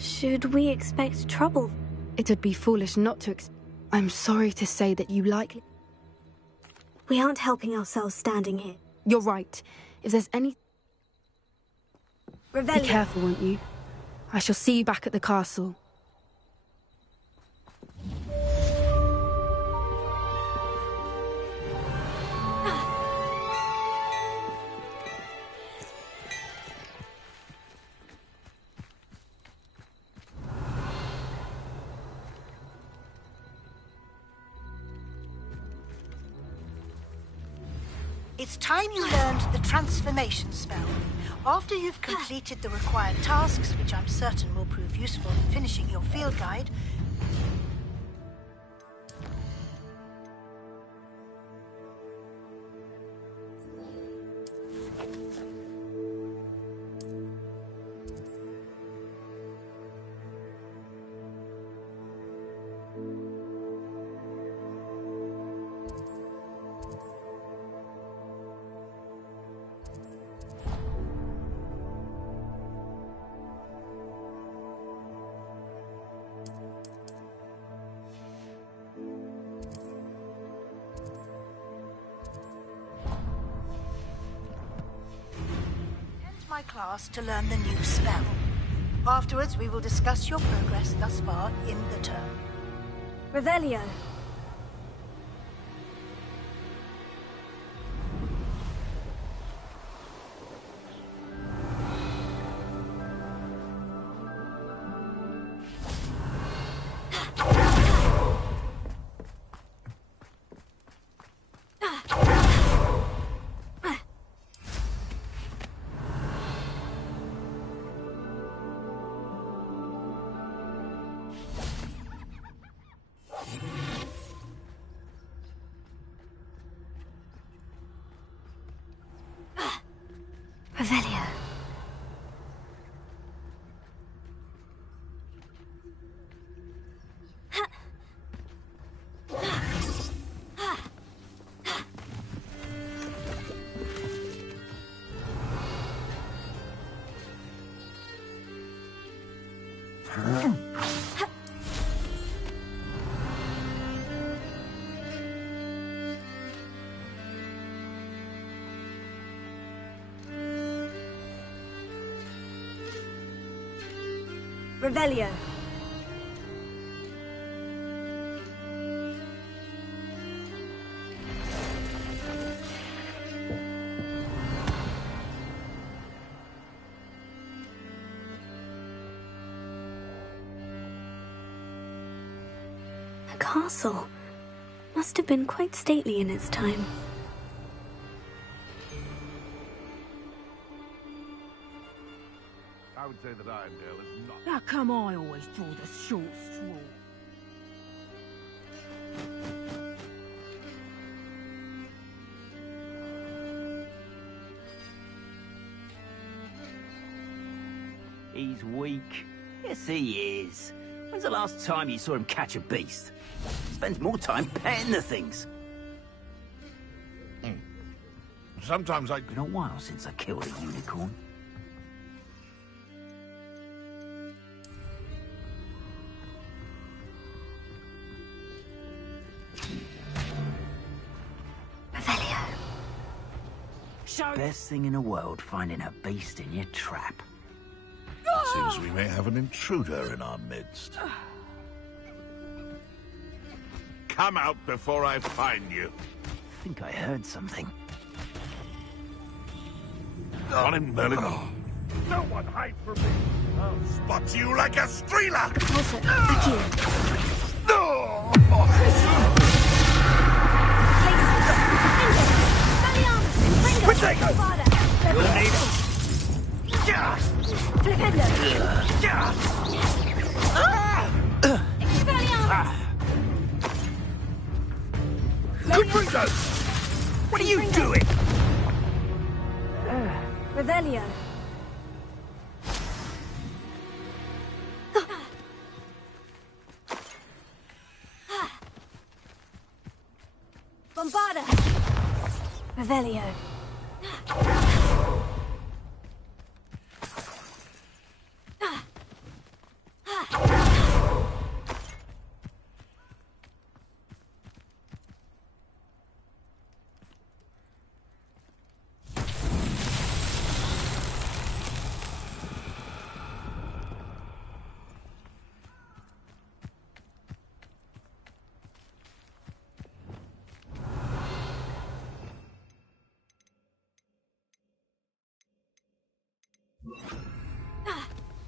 Should we expect trouble? It'd be foolish not to I'm sorry to say that you likely... We aren't helping ourselves standing here. You're right. If there's any... Revelio. Be careful, won't you? I shall see you back at the castle. It's time you learned the transformation spell. After you've completed the required tasks, which I'm certain will prove useful in finishing your field guide, my class to learn the new spell. Afterwards, we will discuss your progress thus far in the term. Revelio. Revelio. Revelio. The castle must have been quite stately in its time. I would say that Irondale is not... How come I always draw the short straw? He's weak. Yes, he is. When's the last time you saw him catch a beast? Spends more time petting the things. Sometimes Been a while since I killed a unicorn. Revelio. Best thing in the world, finding a beast in your trap. Seems we may have an intruder in our midst. Come out before I find you. I think I heard something. On him, Merlin. No one hide from me. I'll spot you like a streeler. Also, back here. What are you doing? Revelio. Bombarda. Revelio.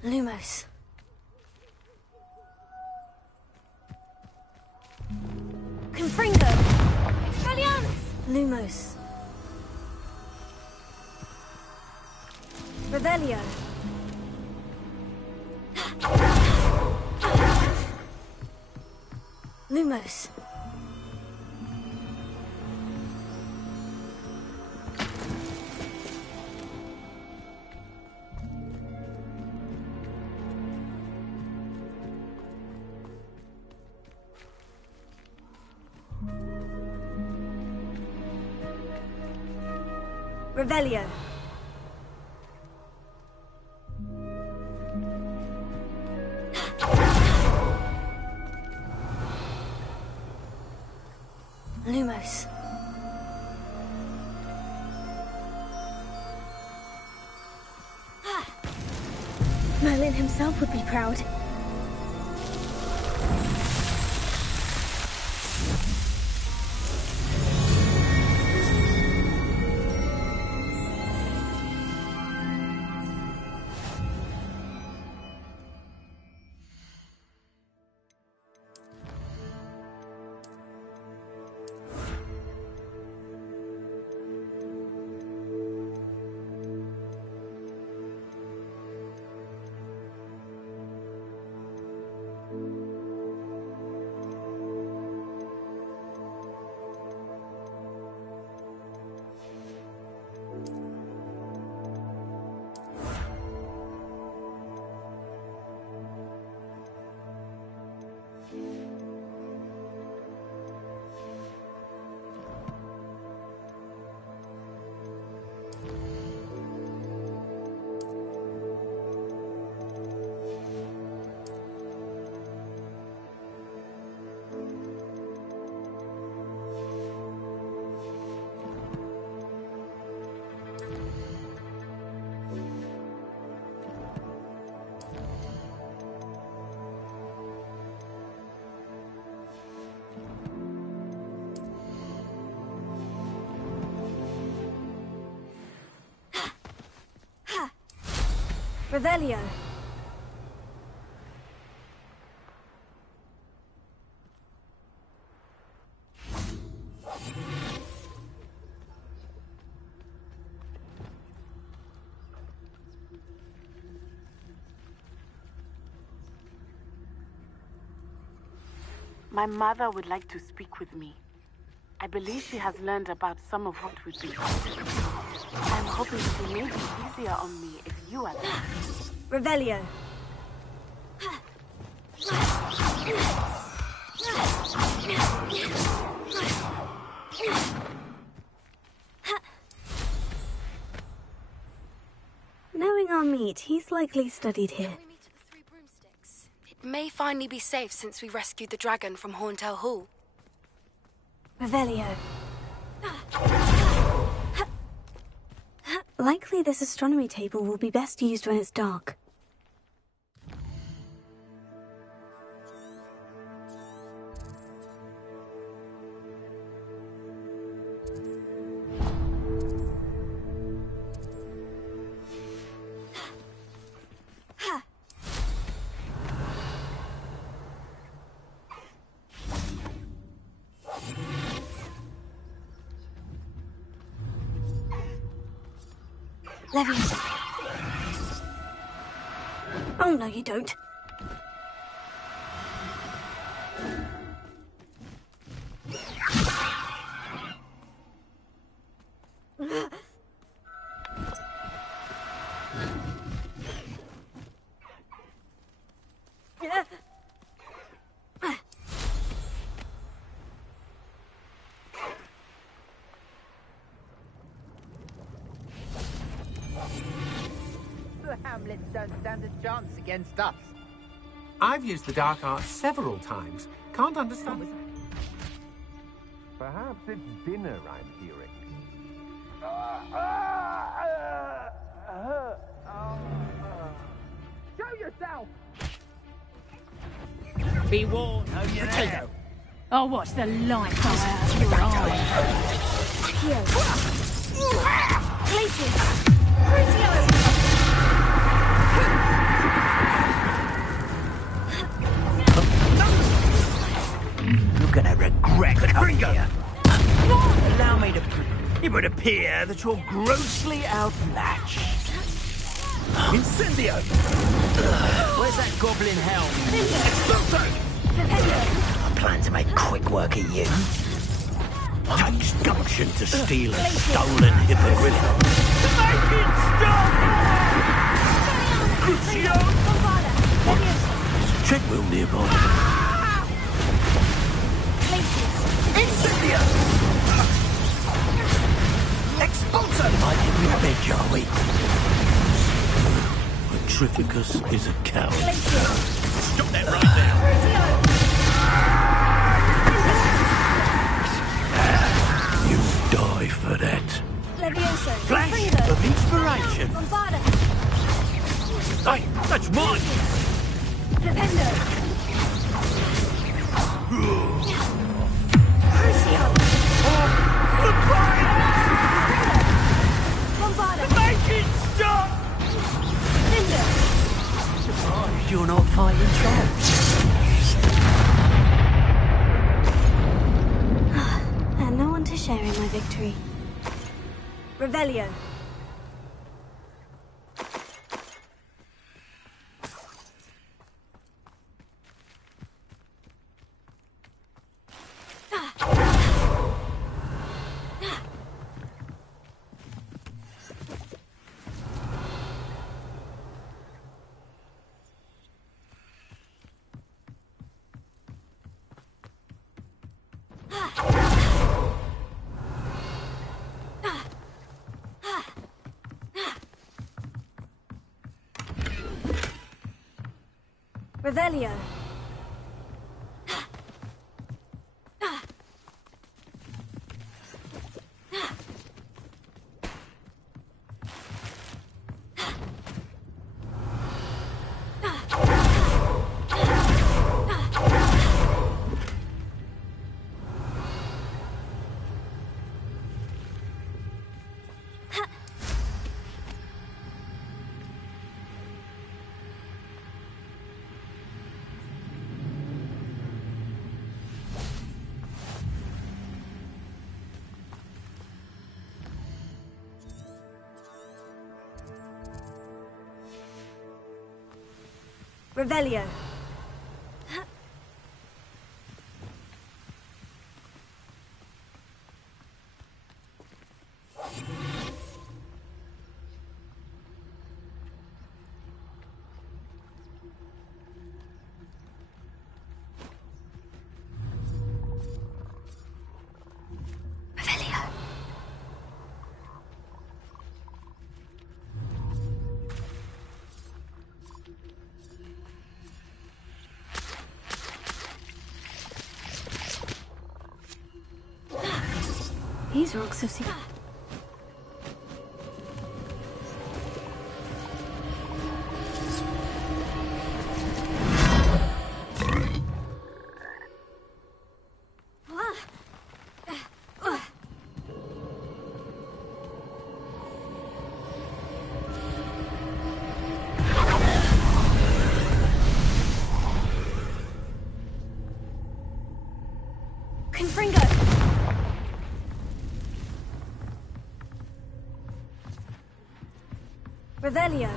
Lumos. Confringo! Expelliarmus! Lumos. Revelio. Lumos. Revelio. Lumos. Merlin himself would be proud. Revelio. My mother would like to speak with me. I believe she has learned about some of what we've been through. I'm hoping she may be easier on me if you are there. Revelio. Knowing our meat, he's likely studied here. It may finally be safe since we rescued the dragon from Horntail Hall. Revelio. Likely this astronomy table will be best used when it's dark. Leviathan. Oh, no, you don't. Hamlets don't stand a chance against us. I've used the dark arts several times. Can't understand it. Perhaps it's dinner I'm hearing. Show yourself! Be warned. Oh, you're there. I'll watch the light come out of your eyes. Here. Glacius. Crucio. appear that you're grossly outmatched. Incendio! Where's that goblin helm? I plan to make quick work of you. Takes gumption to steal a stolen hippogriff. Make it stop! Crucio! There's a tread wheel nearby. Incendio! Expulso! I think we're bed, shall we? Petrificus is a coward. Stop that right now! You die for that. Levioso. Flash of inspiration. Bombarda. Hey, that's mine! Flipendo. Crucio. Bombarda. Make it stop! Lindo. Surprised you're not fighting trolls. And no one to share in my victory. Revelio. Revelio. Revelio. These rocks have seen... Confringo! Revelio.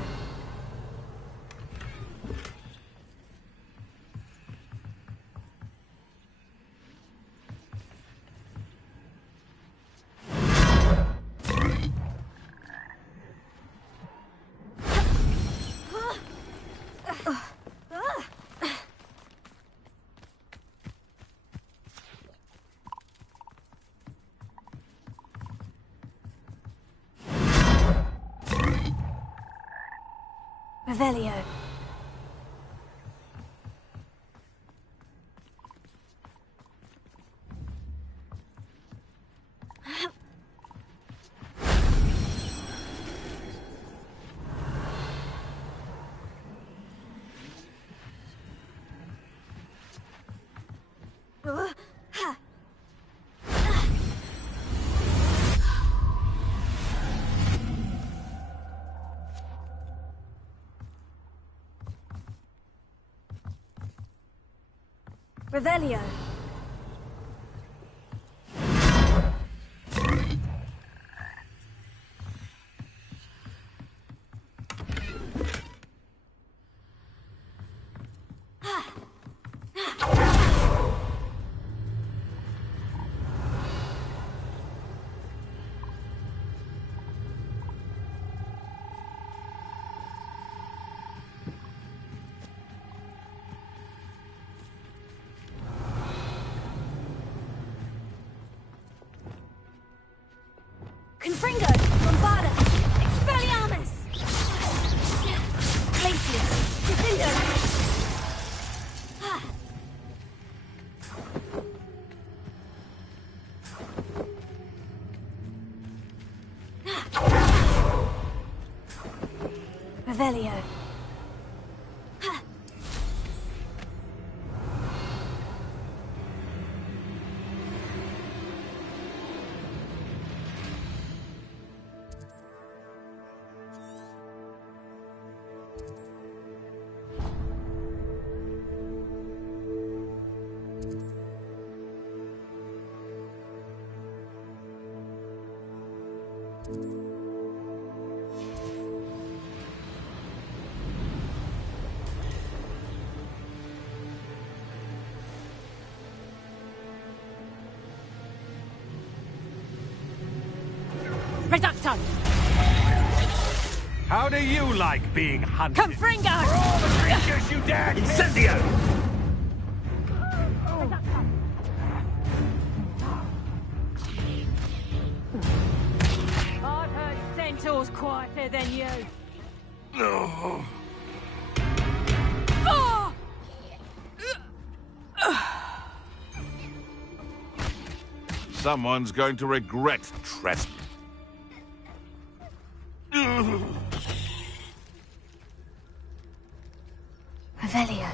Revelio. Revelio. Confringo! Bombarda! Expelliarmus! Glacius! Defendo! Revelio. Reducto! How do you like being hunted? Confringo! For all the creatures you dare! Incendio! I've heard centaurs quieter than you. Oh. Oh! Someone's going to regret trespassing. Revelio.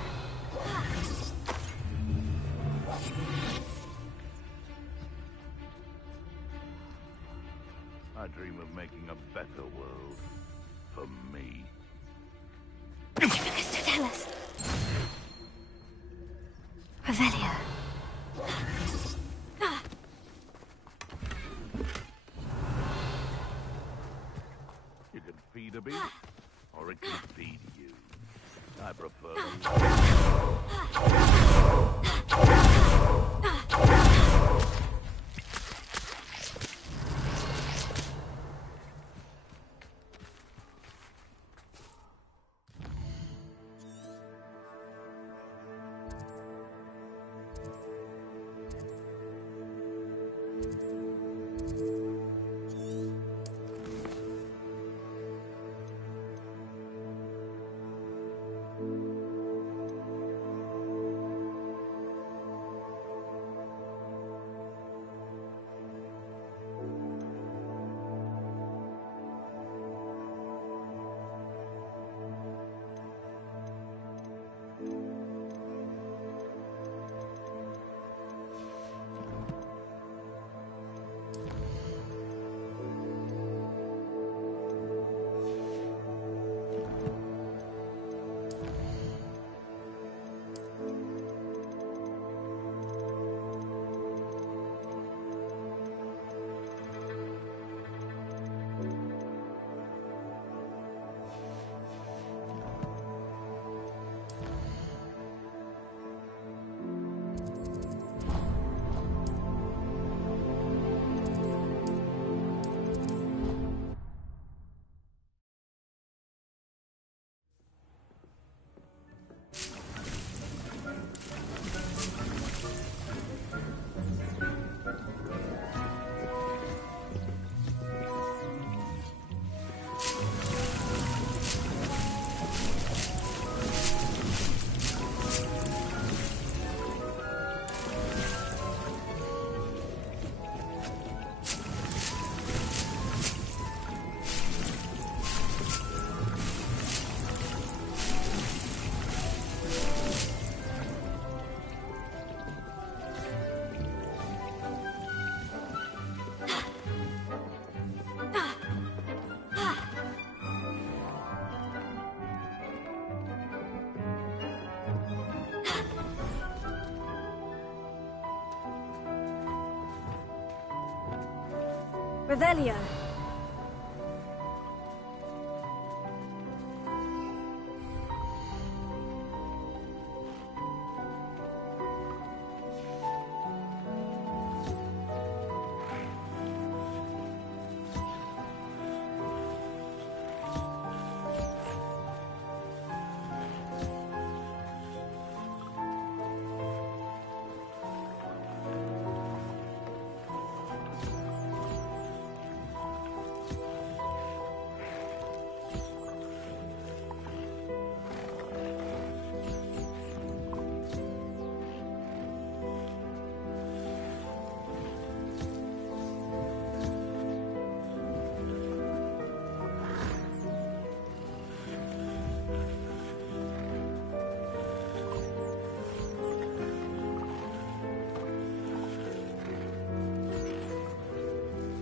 I dream of making a better world for me. Typhicus Totalis. Revelio. You can feed a beast, or it can feed you. I prefer Revelio.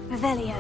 Revelio.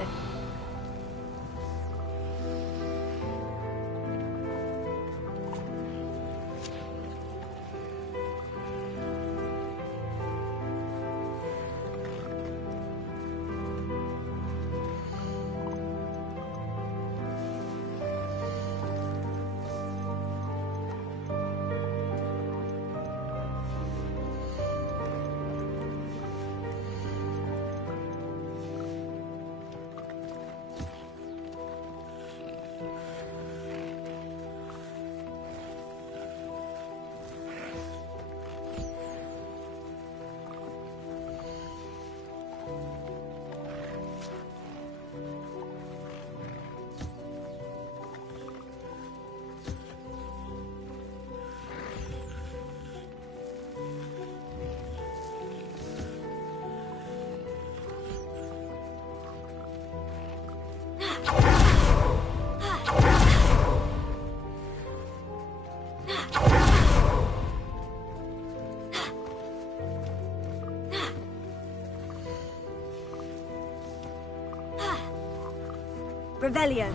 Revelio.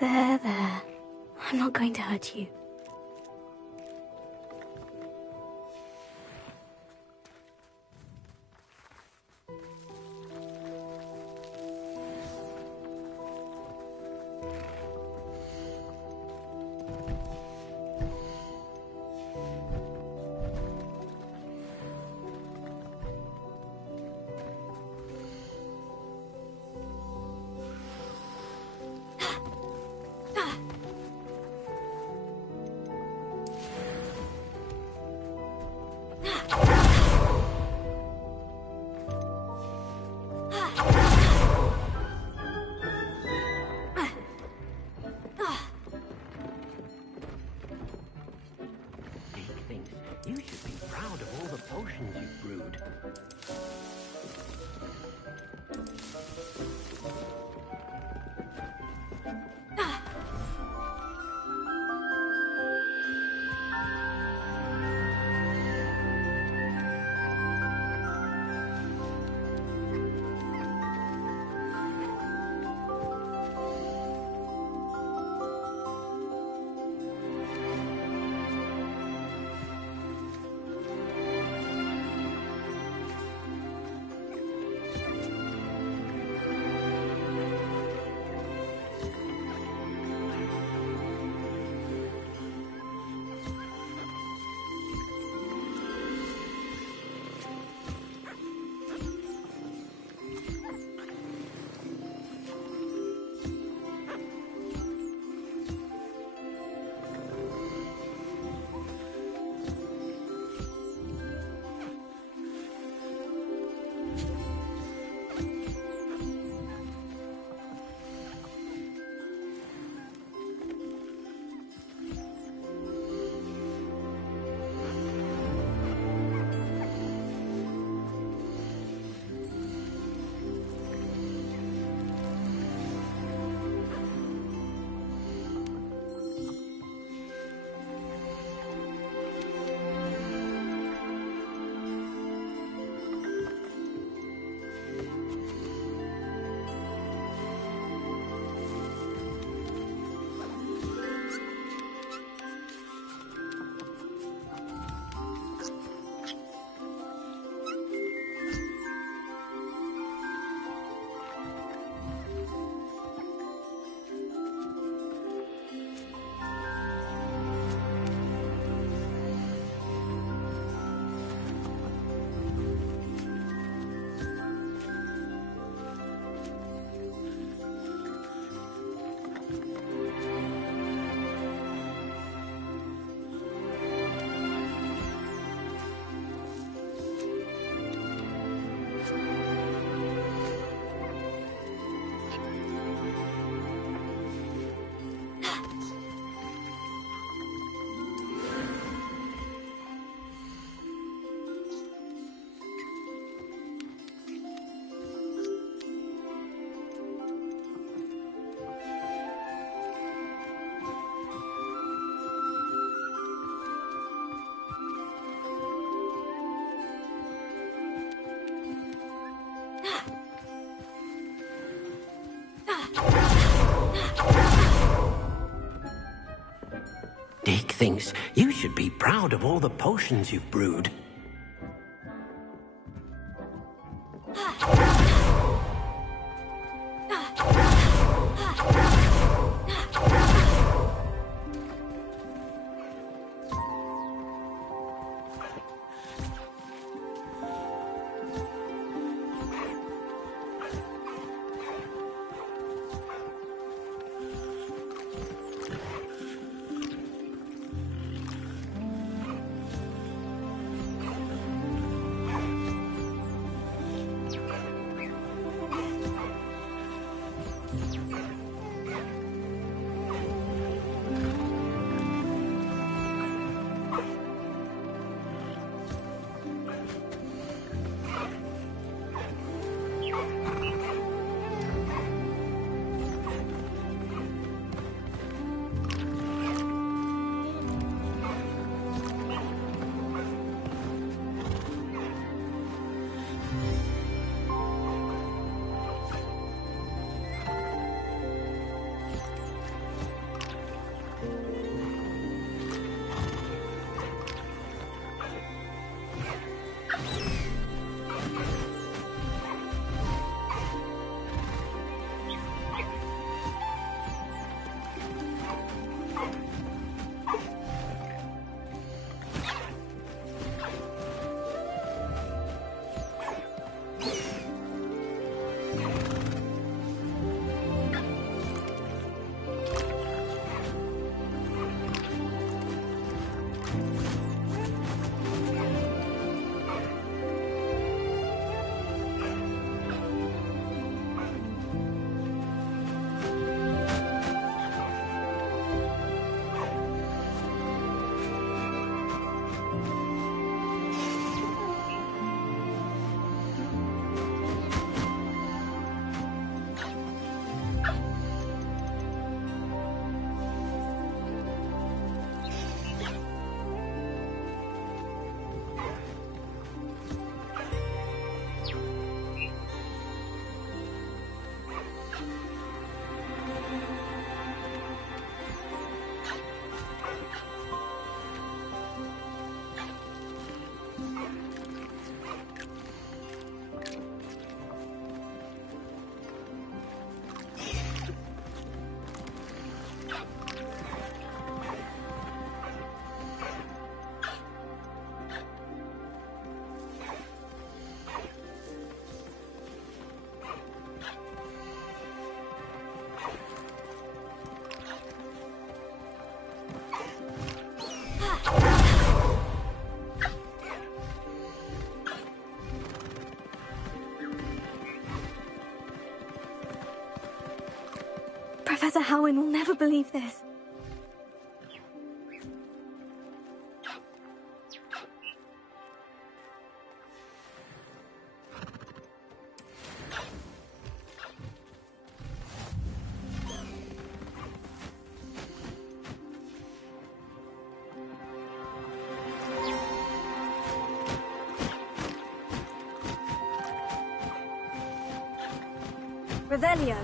There. I'm not going to hurt you. You should be proud of all the potions you've brewed. Dick thinks you should be proud of all the potions you've brewed. Professor Howin will never believe this. Revelio.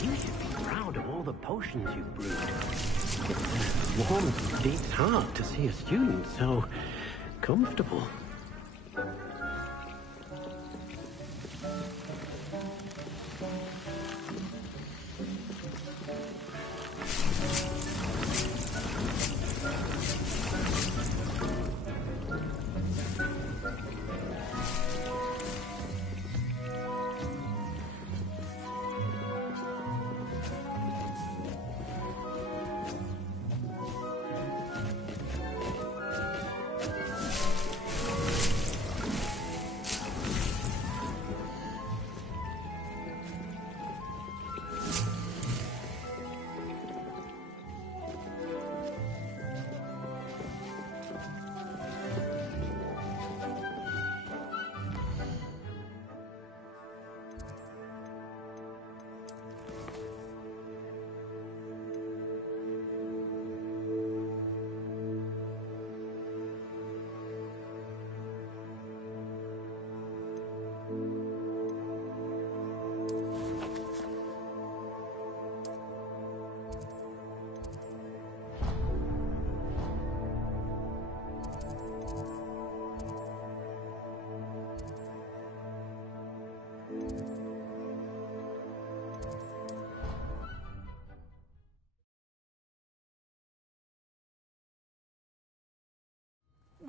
You should be proud of all the potions you've brewed. It's warm Dick's heart to see a student so comfortable.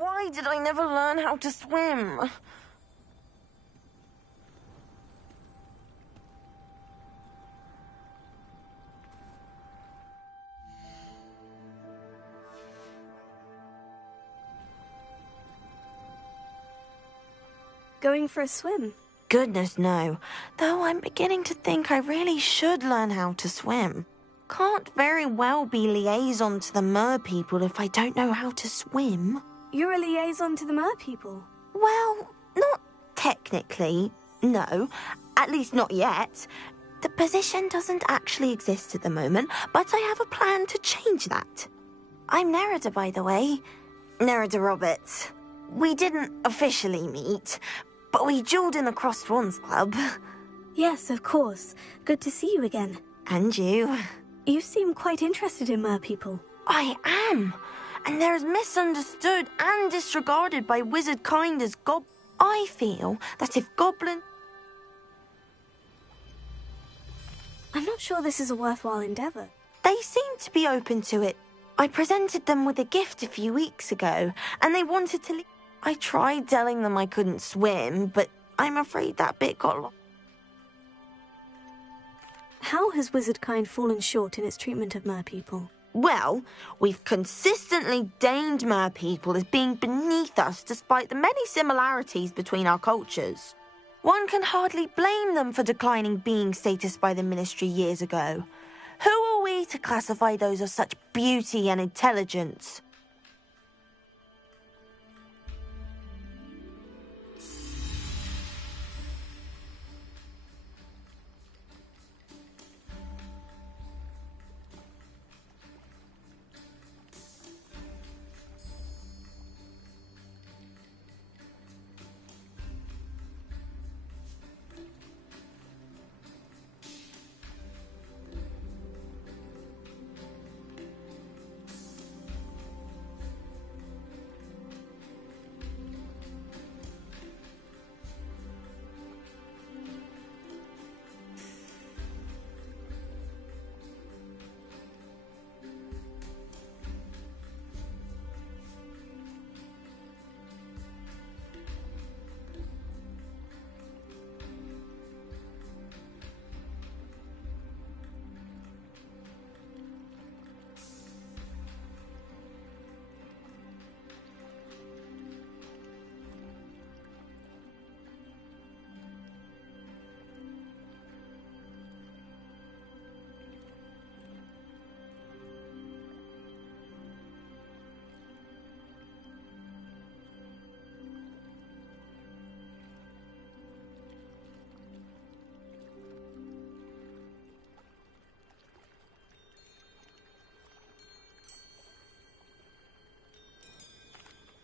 Why did I never learn how to swim? Going for a swim? Goodness, no. Though I'm beginning to think I really should learn how to swim. Can't very well be liaison to the mer people if I don't know how to swim. You're a liaison to the mer people? Well, not technically, no. At least not yet. The position doesn't actually exist at the moment, but I have a plan to change that. I'm Nerida, by the way. Nerida Roberts. We didn't officially meet, but we duelled in the Crossed Swans Club. Yes, of course. Good to see you again. And you. You seem quite interested in mer people. I am. And they're as misunderstood and disregarded by wizard kind as I feel that if goblin... I'm not sure this is a worthwhile endeavour. They seem to be open to it. I presented them with a gift a few weeks ago, and they wanted to leave. I tried telling them I couldn't swim, but I'm afraid that bit got lost. How has wizardkind fallen short in its treatment of mer people? Well, we've consistently deemed mer people as being beneath us despite the many similarities between our cultures. One can hardly blame them for declining being status by the Ministry years ago. Who are we to classify those of such beauty and intelligence?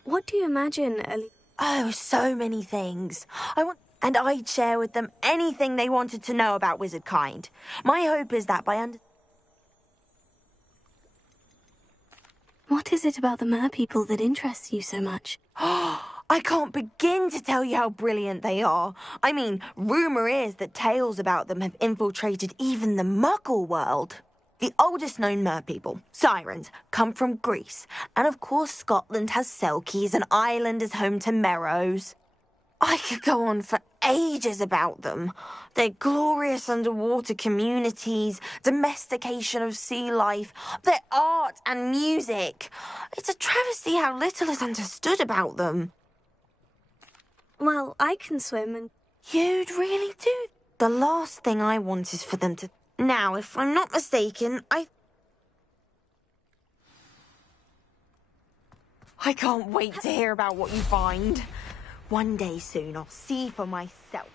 What do you imagine, Ellie? Oh, so many things. And I'd share with them anything they wanted to know about wizardkind. My hope is that by What is it about the mer people that interests you so much? I can't begin to tell you how brilliant they are. I mean, rumour is that tales about them have infiltrated even the Muggle world. The oldest known mer people, sirens, come from Greece. And of course Scotland has Selkies and Ireland is home to Merrows. I could go on for ages about them. Their glorious underwater communities, domestication of sea life, their art and music. It's a travesty how little is understood about them. Well, I can swim and... You'd really do? The last thing I want is for them to... Now, if I'm not mistaken, I can't wait to hear about what you find. One day soon, I'll see for myself.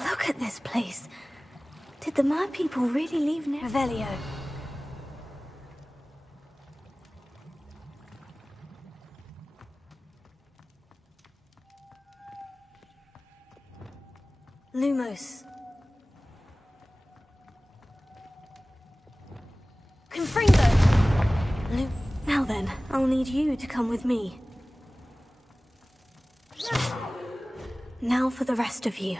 Look at this place. Did the mer people really leave Revelio? Lumos. Confringo! Now then, I'll need you to come with me. Now for the rest of you.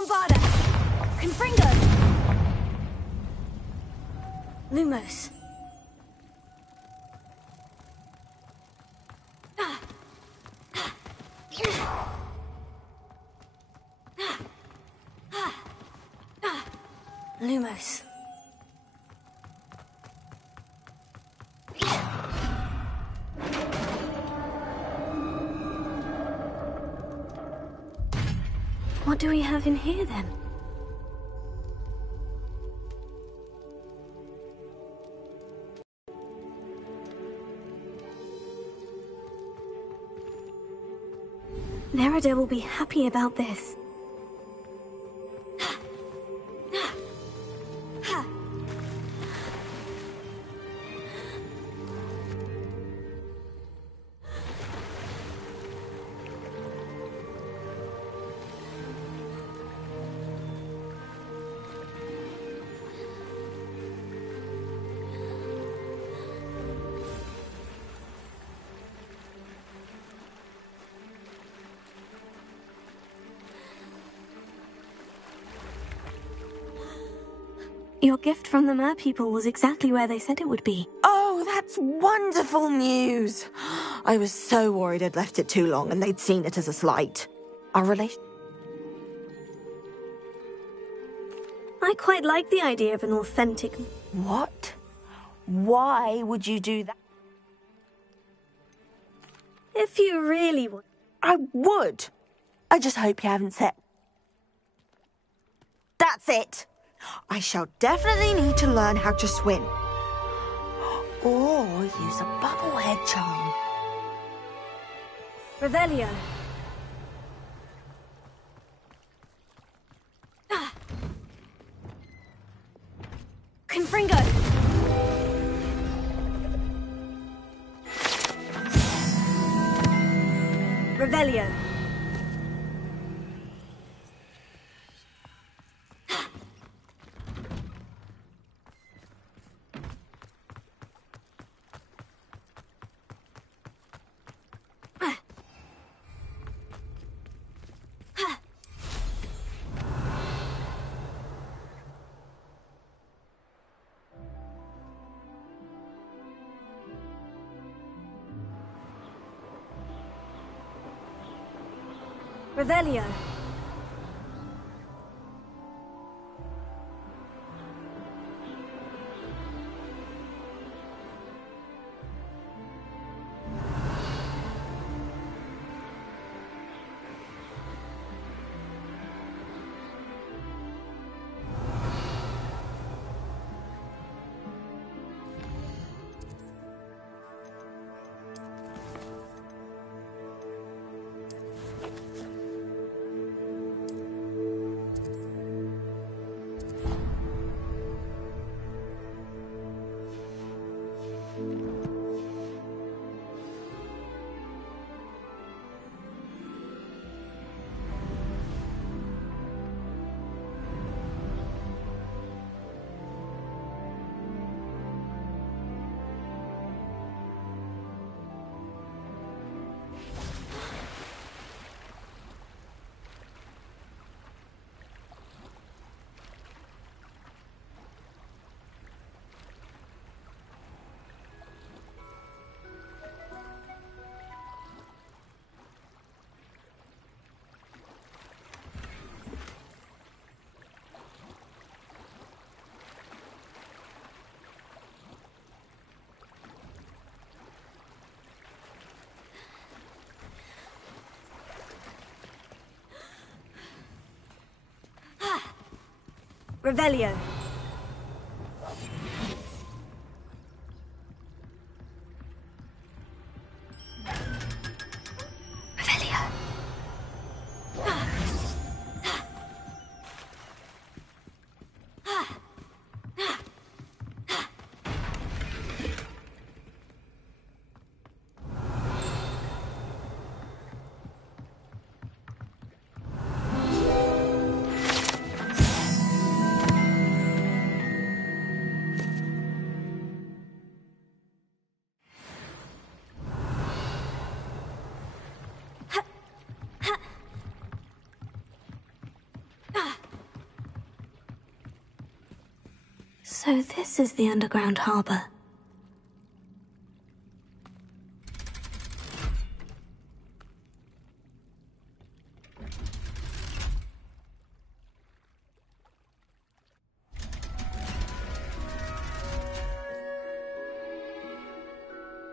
Bombarda! Confringo! Lumos. Lumos. What do we have in here, then? Nerida will be happy about this. Your gift from the Merpeople was exactly where they said it would be. Oh, that's wonderful news. I was so worried I'd left it too long and they'd seen it as a slight. Our relation... I quite like the idea of an authentic... What? Why would you do that? If you really would. I would. I just hope you haven't said... That's it. I shall definitely need to learn how to swim. Or use a bubblehead charm. Revelio. Confringo. Revelio. Revelio. Revelio. So this is the underground harbor.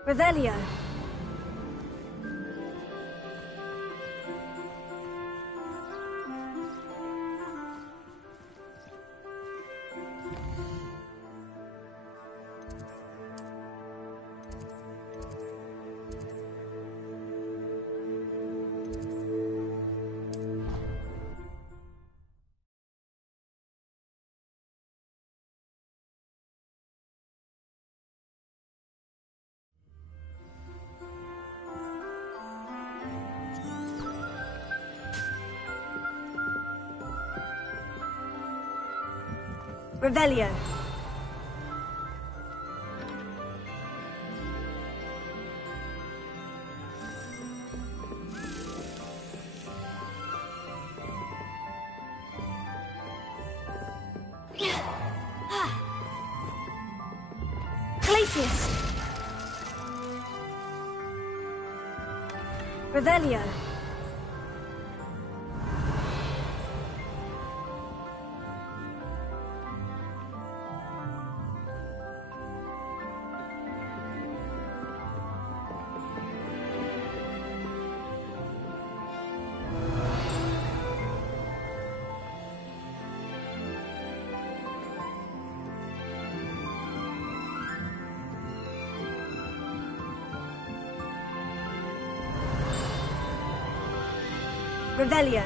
Revelio. Revelio. Glacius. Revelio. Revelio.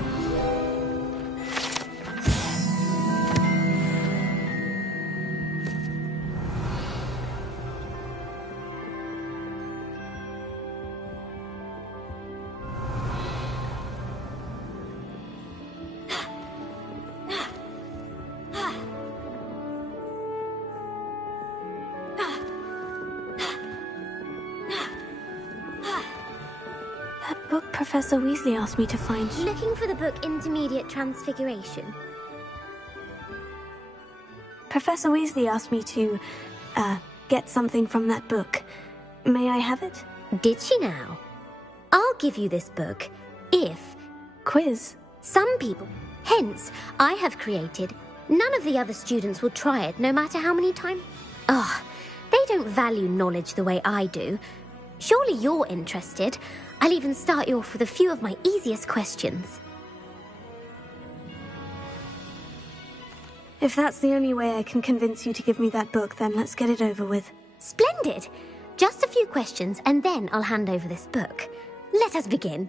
That book Professor Weasley asked me to find. Looking for the book Intermediate Transfiguration? Professor Weasley asked me to, get something from that book. May I have it? Did she now? I'll give you this book if... Quiz. Some people. Hence, I have created. None of the other students will try it, no matter how many times. Ugh, they don't value knowledge the way I do. Surely you're interested. I'll even start you off with a few of my easiest questions. If that's the only way I can convince you to give me that book, then let's get it over with. Splendid! Just a few questions, and then I'll hand over this book. Let us begin.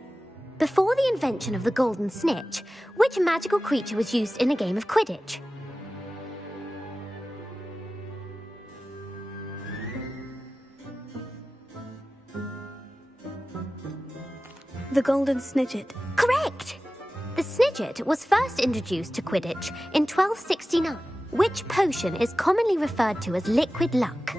Before the invention of the Golden Snitch, which magical creature was used in a game of Quidditch? The Golden Snidget. Correct! The Snidget was first introduced to Quidditch in 1269. Which potion is commonly referred to as liquid luck?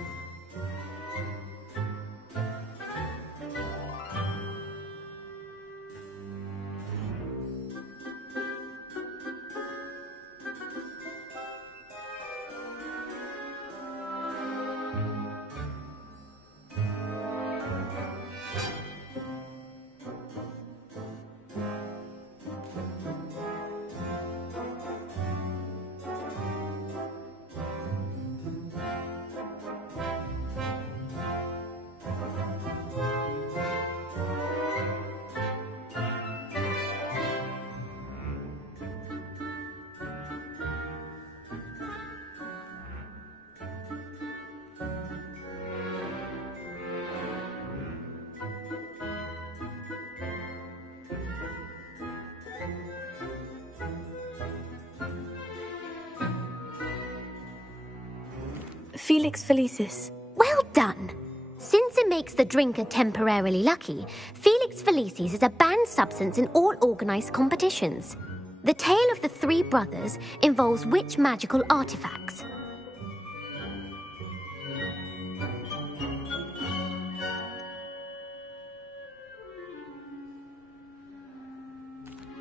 Felix Felicis. Well done! Since it makes the drinker temporarily lucky, Felix Felicis is a banned substance in all organised competitions. The tale of the three brothers involves which magical artifacts?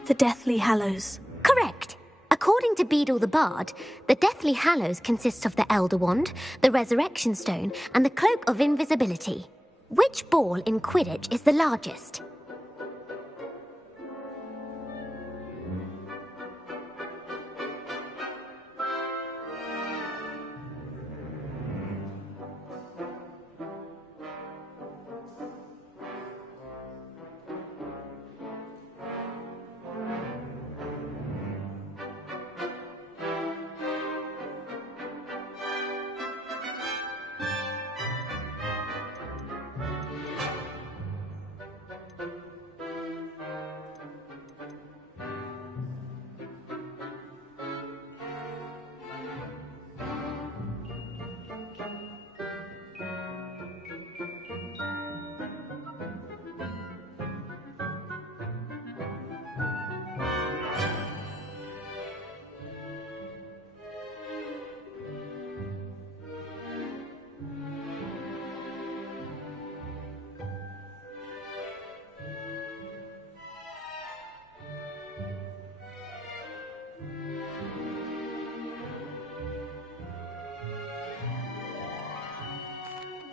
The Deathly Hallows. Correct! According According to Beedle the Bard, the Deathly Hallows consists of the Elder Wand, the Resurrection Stone, and the Cloak of Invisibility. Which ball in Quidditch is the largest?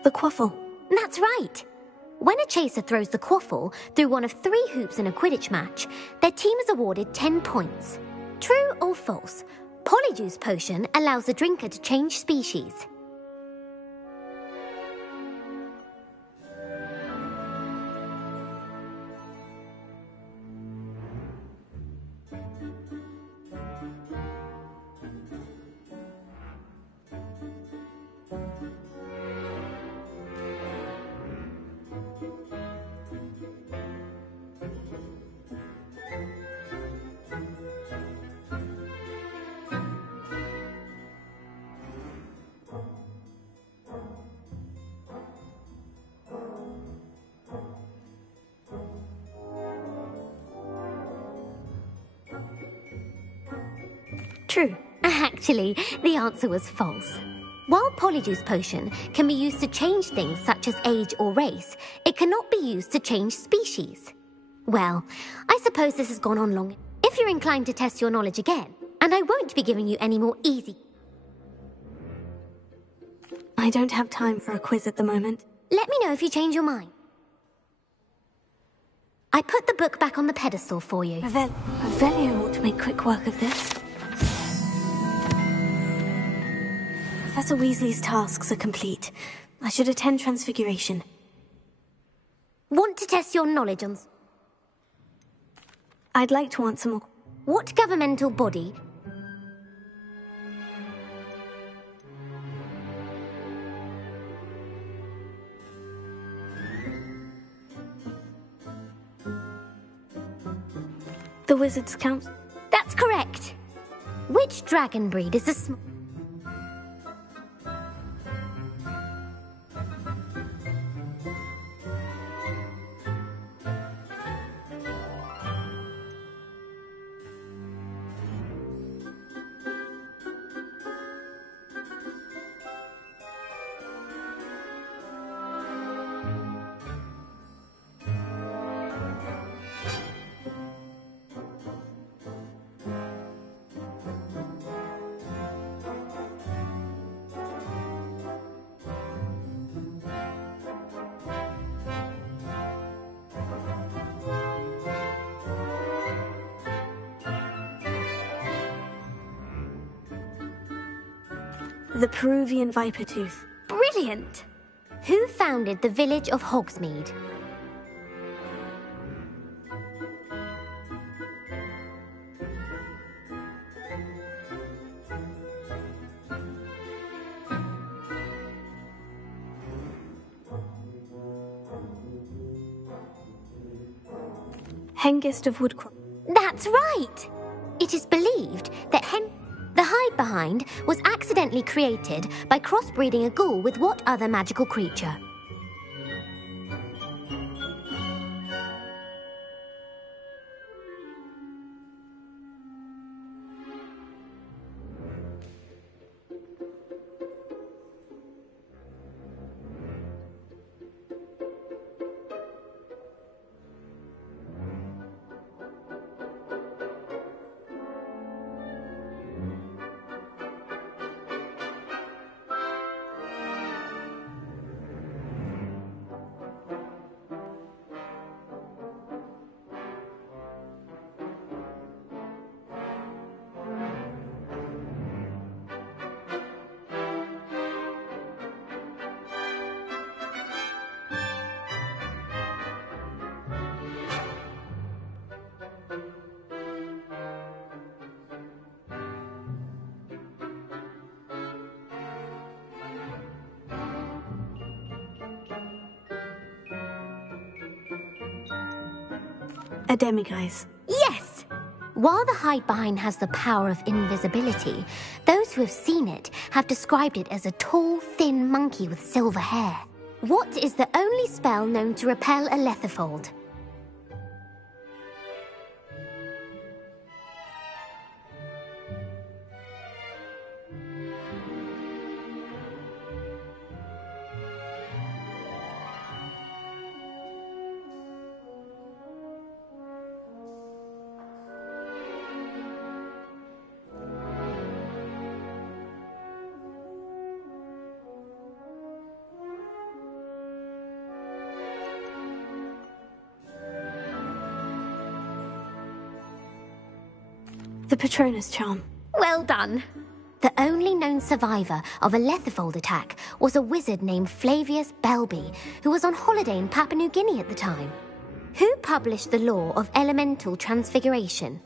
The quaffle. That's right. When a chaser throws the quaffle through one of 3 hoops in a Quidditch match, their team is awarded 10 points. True or false? Polyjuice Potion allows the drinker to change species. True. Actually, the answer was false. While Polyjuice Potion can be used to change things such as age or race, it cannot be used to change species. Well, I suppose this has gone on long. If you're inclined to test your knowledge again, and I won't be giving you any more easy... I don't have time for a quiz at the moment. Let me know if you change your mind. I put the book back on the pedestal for you. Revelio ought to make quick work of this. Professor Weasley's tasks are complete. I should attend Transfiguration. Want to test your knowledge on... I'd like to answer more... What governmental body... The Wizards' Council? That's correct. Which dragon breed is the small... The Peruvian Viper Tooth. Brilliant! Who founded the village of Hogsmeade? Hengist of Woodcroft. That's right! It is believed that the Hide-Behind was accidentally created by crossbreeding a ghoul with what other magical creature? A demiguise. Yes! While the Hidebehind has the power of invisibility, those who have seen it have described it as a tall, thin monkey with silver hair. What is the only spell known to repel a Lethifold? The Patronus charm. Well done. The only known survivor of a Lethifold attack was a wizard named Flavius Belby, who was on holiday in Papua New Guinea at the time. Who published the law of elemental transfiguration?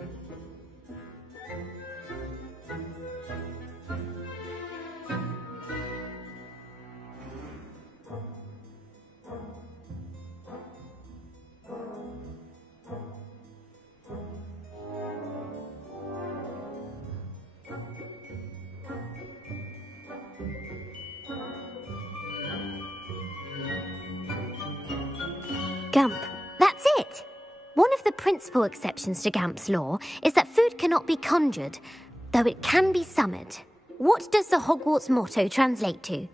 Gamp. That's it! One of the principal exceptions to Gamp's law is that food cannot be conjured, though it can be summoned. What does the Hogwarts motto translate to?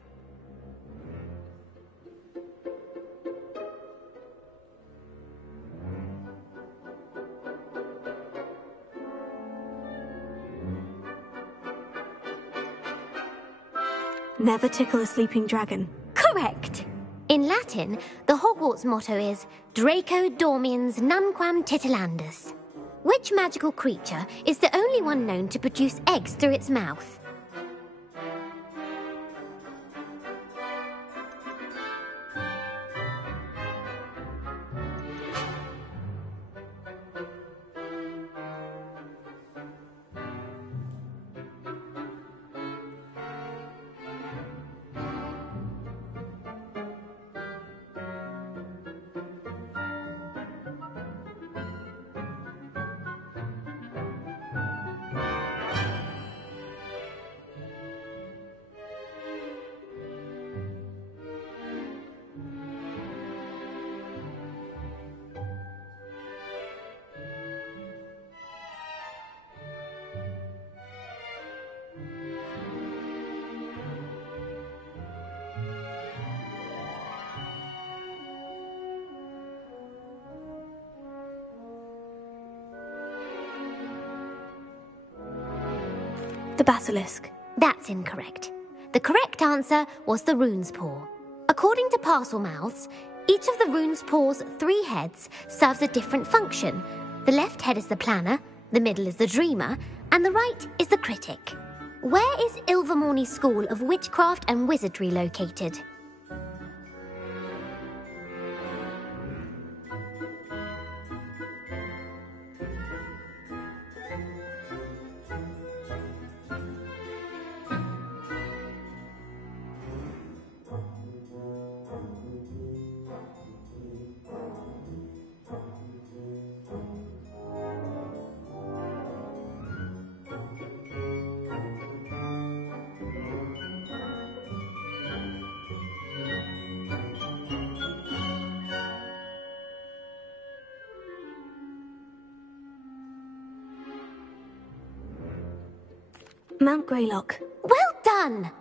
Never tickle a sleeping dragon. Correct! In Latin, the Hogwarts motto is Draco Dormiens Nunquam Titilandus. Which magical creature is the only one known to produce eggs through its mouth? The basilisk. That's incorrect. The correct answer was the rune's paw. According to Parselmouths, each of the rune's paw's 3 heads serves a different function. The left head is the planner, the middle is the dreamer, and the right is the critic. Where is Ilvermorny School of Witchcraft and Wizardry located? Mount Greylock. Well done!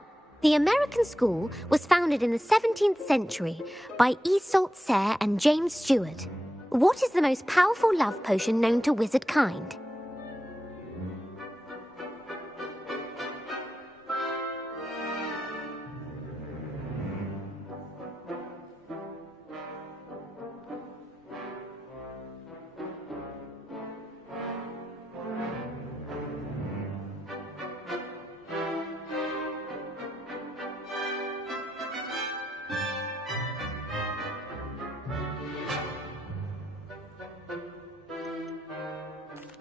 The American school was founded in the 17th century by Iseult Sayre and James Stewart. What is the most powerful love potion known to wizard kind?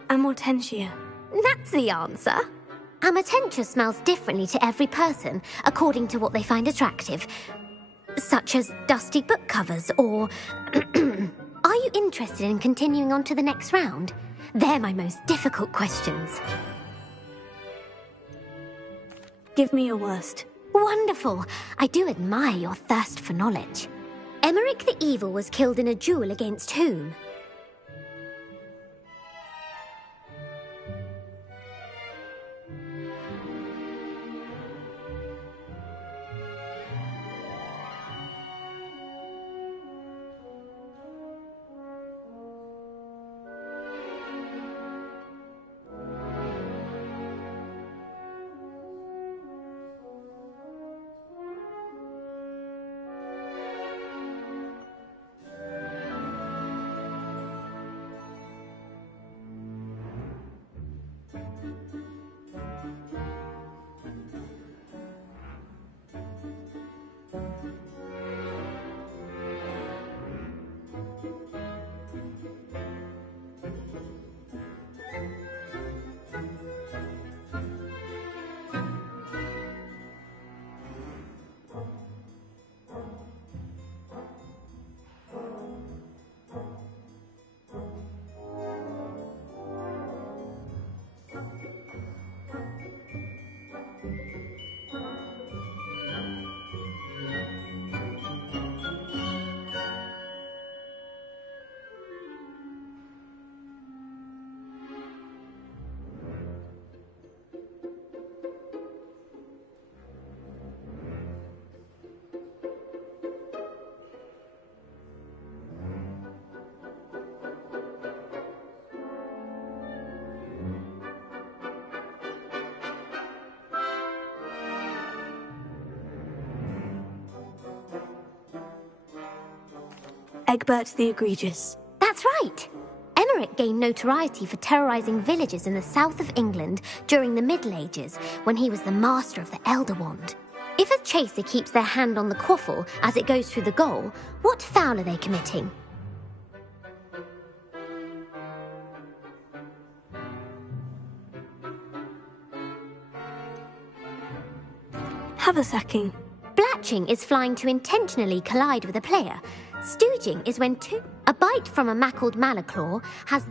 Amortentia. That's the answer. Amortentia smells differently to every person, according to what they find attractive, such as dusty book covers or... Are you interested in continuing on to the next round? They're my most difficult questions. Give me your worst. Wonderful. I do admire your thirst for knowledge. Emmerich the Evil was killed in a duel against whom? Egbert the Egregious. That's right. Emmerich gained notoriety for terrorizing villages in the south of England during the Middle Ages, when he was the master of the Elder Wand. If a chaser keeps their hand on the quaffle as it goes through the goal, what foul are they committing? Haversacking. Blatching is flying to intentionally collide with a player. Stooging is when a bite from a mackled malaclaw has...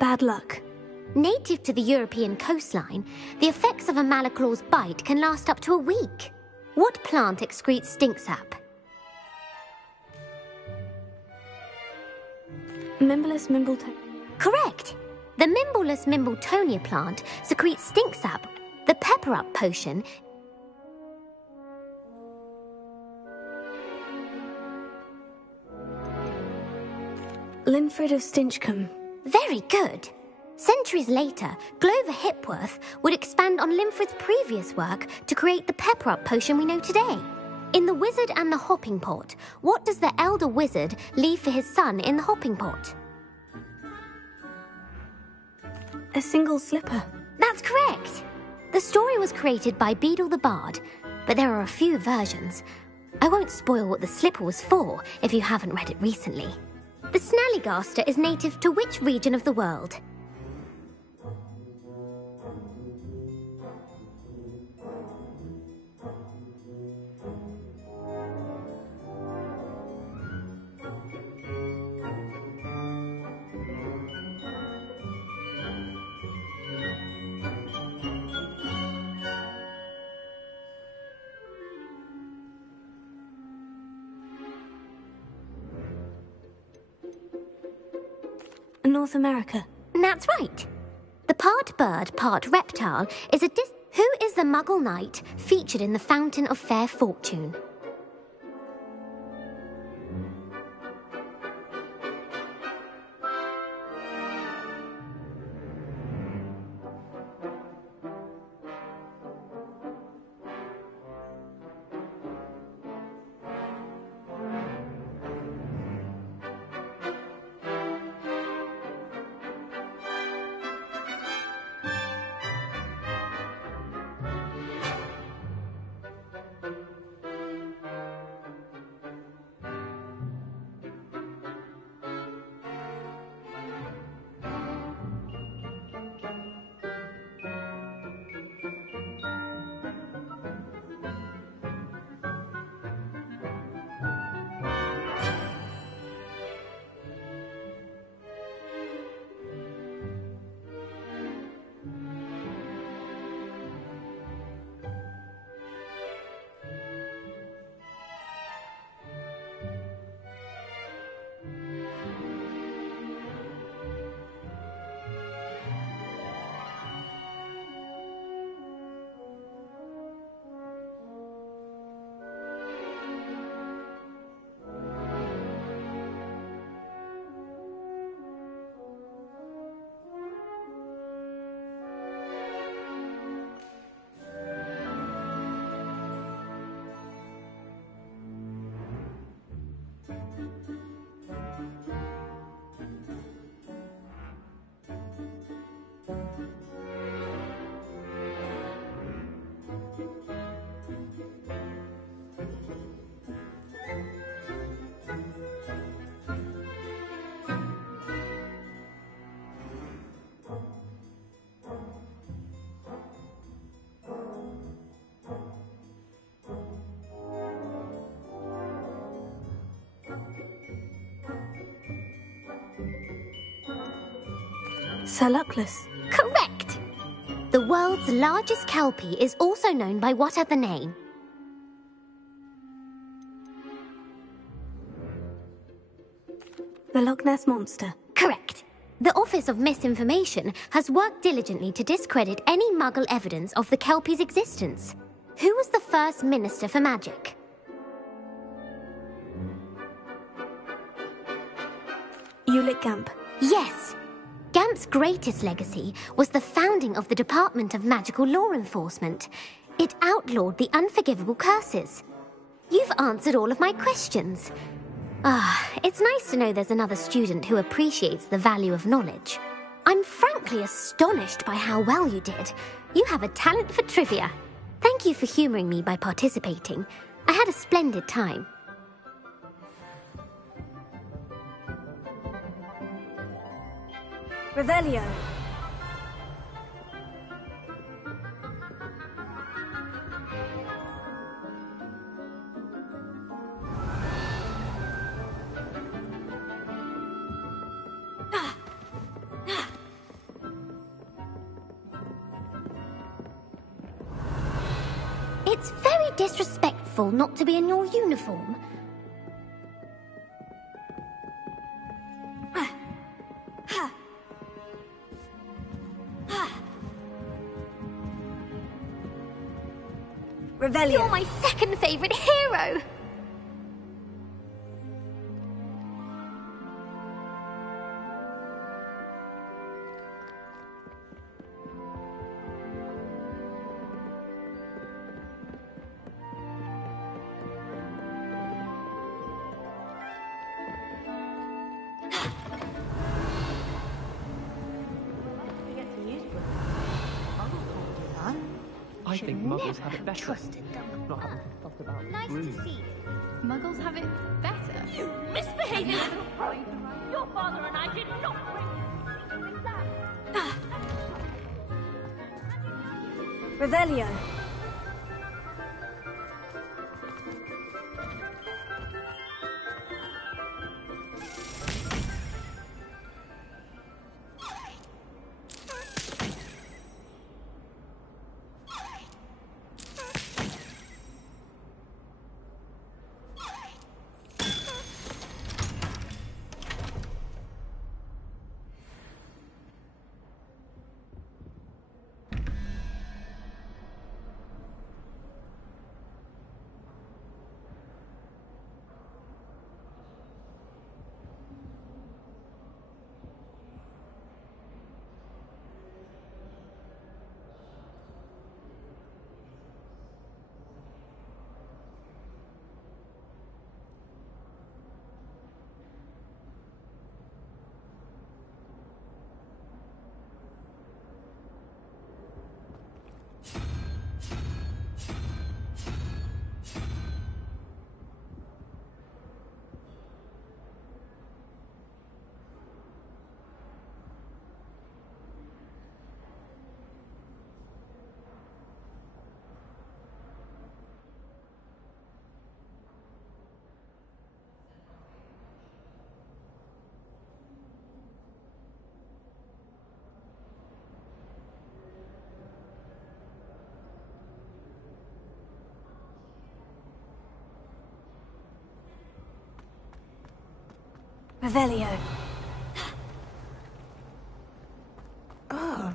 Bad luck. Native to the European coastline, the effects of a malaclaw's bite can last up to a week. What plant excretes stink sap? Mimblelus Mimbletonia. Correct! The Mimblelus Mimbletonia plant secretes stink sap. The Pepper Up potion... Linfred of Stinchcombe. Very good. Centuries later, Glover Hipworth would expand on Linfred's previous work to create the Pepper Up potion we know today. In The Wizard and the Hopping Pot, what does the elder wizard leave for his son in the hopping pot? A single slipper. That's correct. The story was created by Beadle the Bard, but there are a few versions. I won't spoil what the slipper was for if you haven't read it recently. The Snallygaster is native to which region of the world? North America. That's right. The part bird, part reptile is Who is the Muggle Knight featured in the Fountain of Fair Fortune? Sir Luckless. Correct! The world's largest kelpie is also known by what other name? The Loch Ness Monster. Correct. The Office of Misinformation has worked diligently to discredit any Muggle evidence of the kelpie's existence. Who was the first Minister for Magic? Ulick Gamp. Yes. Gamp's greatest legacy was the founding of the Department of Magical Law Enforcement. It outlawed the unforgivable curses. You've answered all of my questions. It's nice to know there's another student who appreciates the value of knowledge. I'm frankly astonished by how well you did. You have a talent for trivia. Thank you for humouring me by participating. I had a splendid time. Revelio. It's very disrespectful not to be in your uniform. Revelio. You're my second favourite hero! I think Muggles have it better. Not having to fuss about Nice brood. to see you. Muggles have it better. You misbehaving little boy! Your father and I did not Revelio. Revelio. Oh.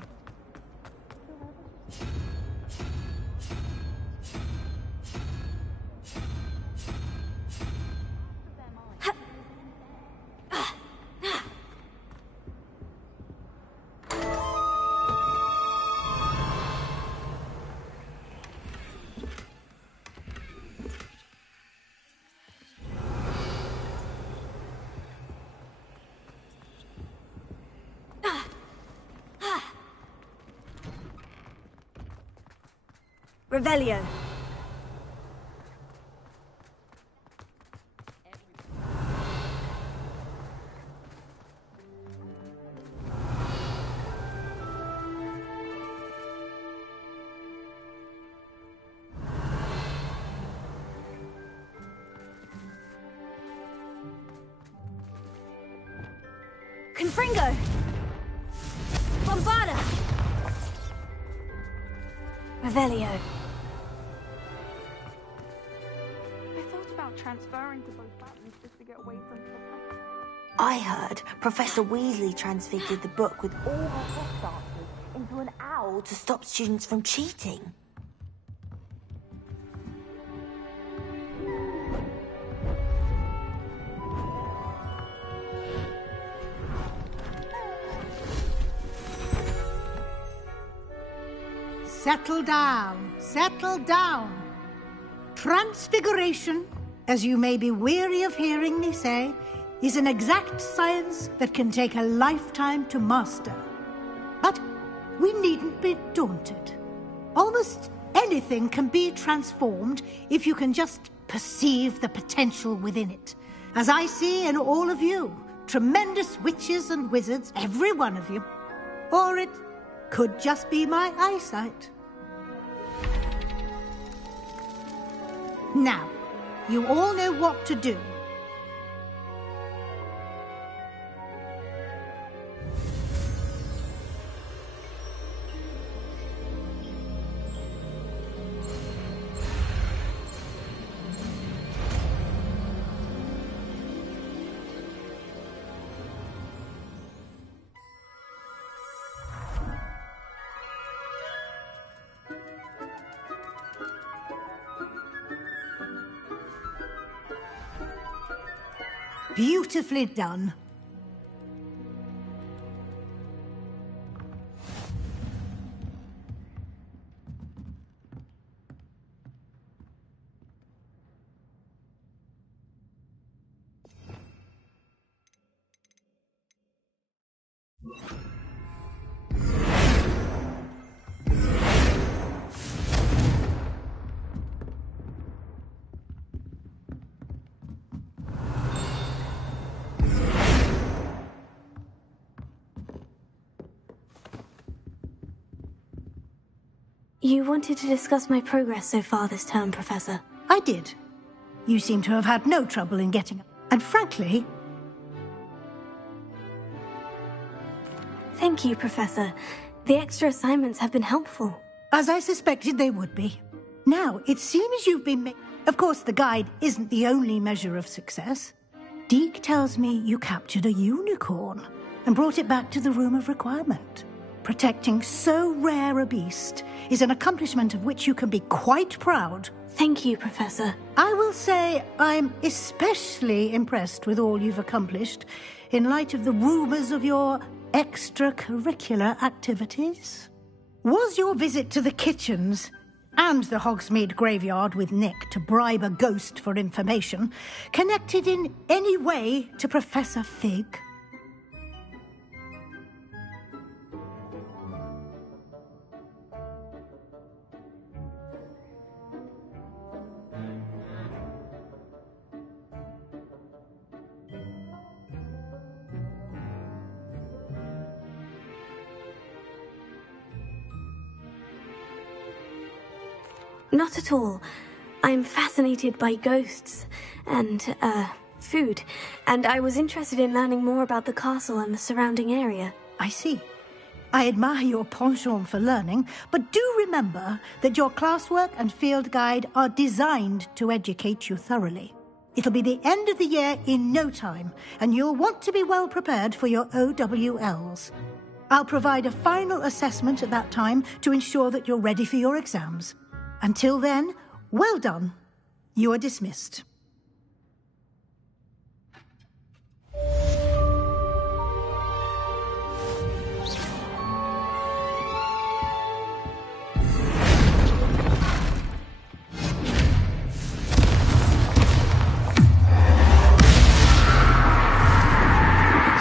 Revelio. Confringo. Bombarda! Revelio. I thought about transferring to both buttons just to get away from Professor. I heard Professor Weasley transfigured the book with all her hot answers into an owl to stop students from cheating. Settle down, settle down. Transfiguration, as you may be weary of hearing me say, is an exact science that can take a lifetime to master. But we needn't be daunted. Almost anything can be transformed if you can just perceive the potential within it. As I see in all of you, tremendous witches and wizards, every one of you. Or it could just be my eyesight. Now, you all know what to do. Beautifully done. You wanted to discuss my progress so far this term, Professor. I did. You seem to have had no trouble in getting up. And frankly... Thank you, Professor. The extra assignments have been helpful. As I suspected they would be. Now, it seems you've been... Of course, the guide isn't the only measure of success. Deke tells me you captured a unicorn and brought it back to the Room of Requirement. Protecting so rare a beast is an accomplishment of which you can be quite proud. Thank you, Professor. I will say I'm especially impressed with all you've accomplished in light of the rumours of your extracurricular activities. Was your visit to the kitchens and the Hogsmeade graveyard with Nick to bribe a ghost for information connected in any way to Professor Fig? Not at all. I'm fascinated by ghosts and, food, and I was interested in learning more about the castle and the surrounding area. I see. I admire your penchant for learning, but do remember that your classwork and field guide are designed to educate you thoroughly. It'll be the end of the year in no time, and you'll want to be well prepared for your OWLs. I'll provide a final assessment at that time to ensure that you're ready for your exams. Until then, well done. You are dismissed.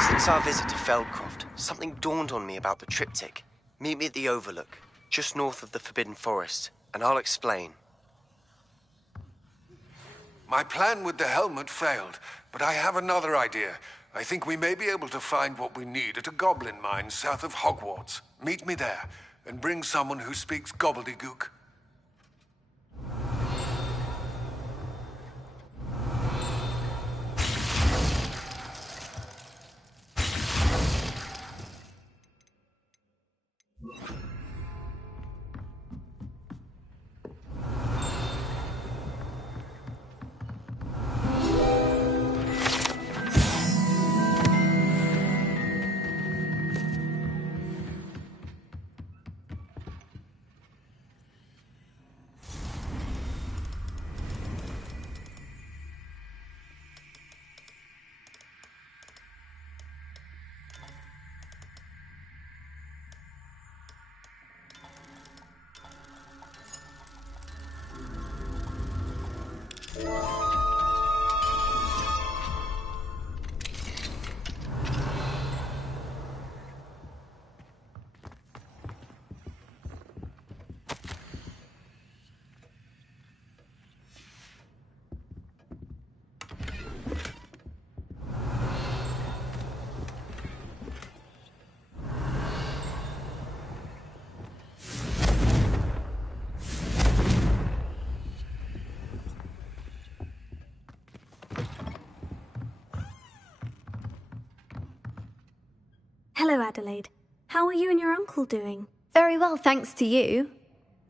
Since our visit to Feldcroft, something dawned on me about the triptych. Meet me at the Overlook, just north of the Forbidden Forest, and I'll explain. My plan with the helmet failed, but I have another idea. I think we may be able to find what we need at a goblin mine south of Hogwarts. Meet me there, and bring someone who speaks gobbledygook. Hello, Adelaide. How are you and your uncle doing? Very well, thanks to you.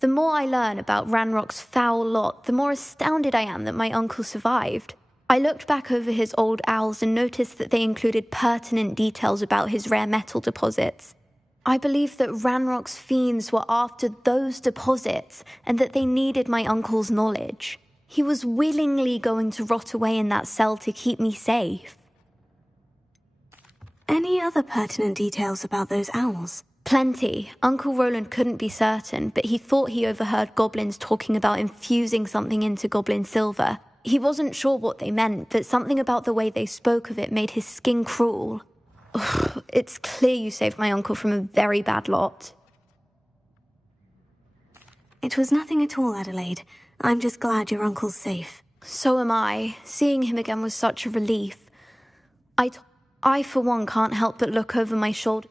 The more I learn about Ranrock's foul lot, the more astounded I am that my uncle survived. I looked back over his old owls and noticed that they included pertinent details about his rare metal deposits. I believe that Ranrock's fiends were after those deposits and that they needed my uncle's knowledge. He was willingly going to rot away in that cell to keep me safe. Any other pertinent details about those owls? Plenty. Uncle Roland couldn't be certain, but he thought he overheard goblins talking about infusing something into goblin silver. He wasn't sure what they meant, but something about the way they spoke of it made his skin crawl. Ugh, it's clear you saved my uncle from a very bad lot. It was nothing at all, Adelaide. I'm just glad your uncle's safe. So am I. Seeing him again was such a relief. I, for one, can't help but look over my shoulder.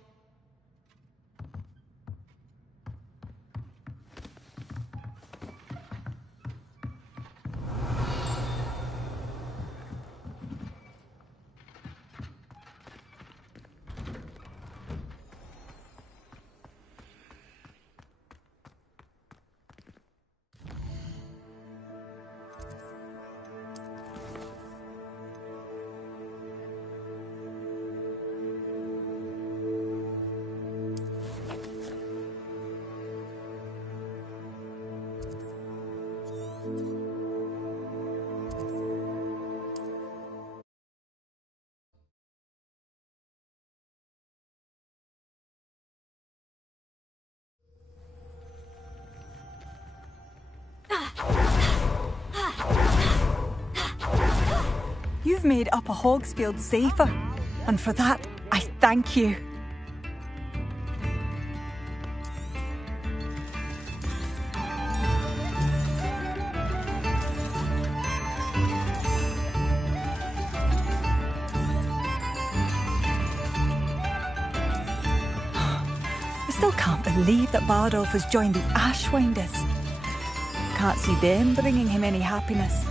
You've made Upper Hogsfield safer, and for that, I thank you. I still can't believe that Bardolph has joined the Ashwinders. Can't see them bringing him any happiness.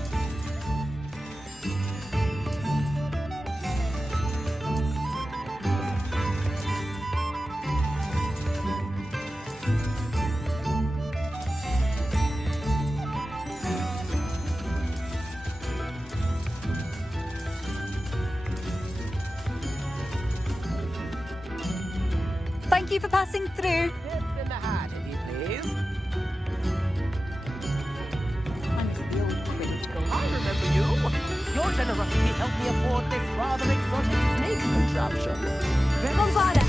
Thank you for passing through. Tips in the hat, if you please. I'm the old critical. I remember you. Your generosity helped me afford this rather exotic snake contraption. Bombarda!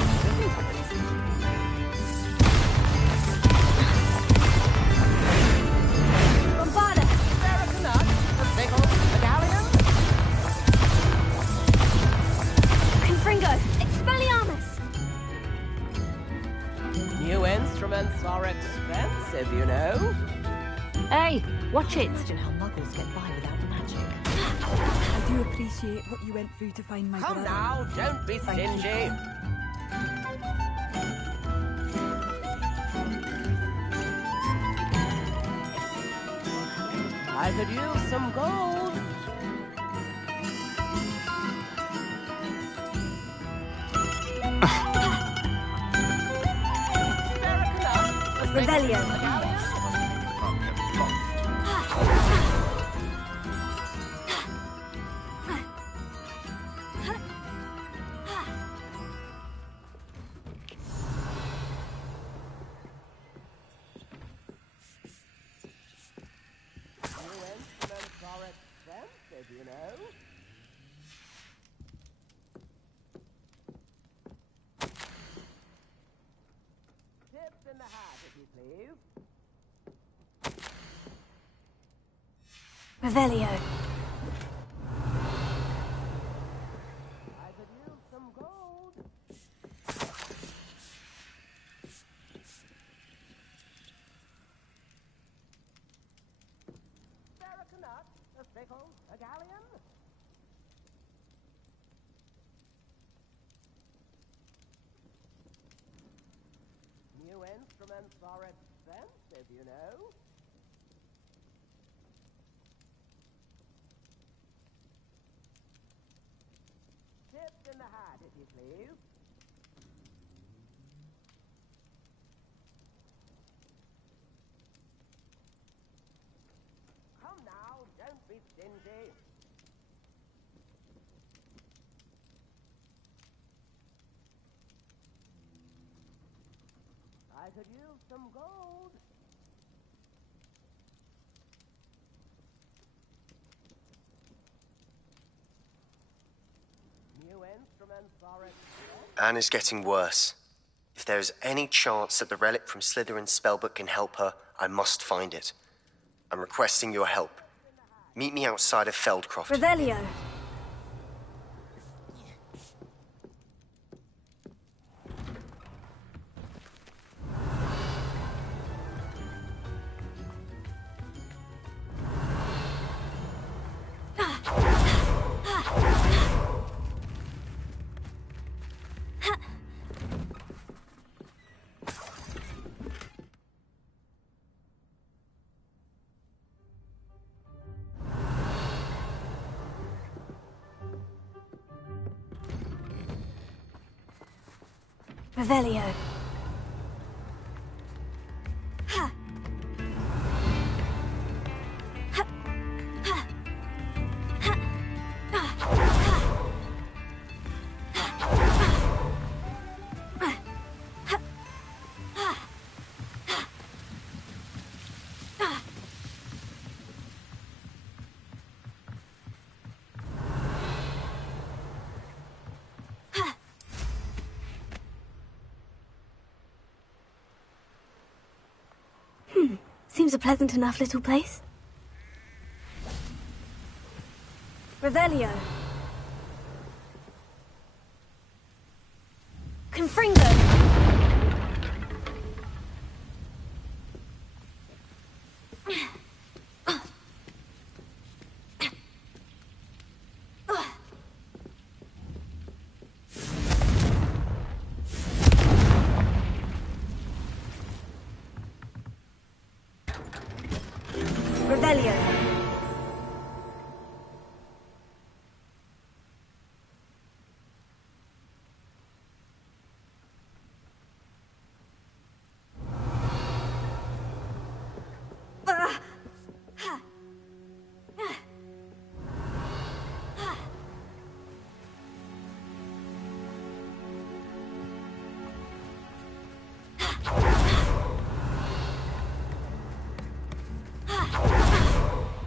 Bombarda! Barracanut, a sickle, a galleon. Confringo! Expelliarmus! New instruments are expensive, you know. Hey, watch it. Imagine how muggles get by without magic. I do appreciate what you went through to find my Come brother. now, don't be stingy. I could use some gold. Rebellion. You know? Tips in the hat, if you please. Revelio. I could use some gold. Barracanut, a sickle, a galleon. New instruments are expensive, you know. Tips in the hat, if you please. could use some gold. New instruments are Anne is getting worse. If there is any chance that the relic from Slytherin's spellbook can help her, I must find it. I'm requesting your help. Meet me outside of Feldcroft. Revelio. Revelio. Ha. Ha. Ha. Ha. Seems a pleasant enough little place. Revelio. Confringo. Revelio.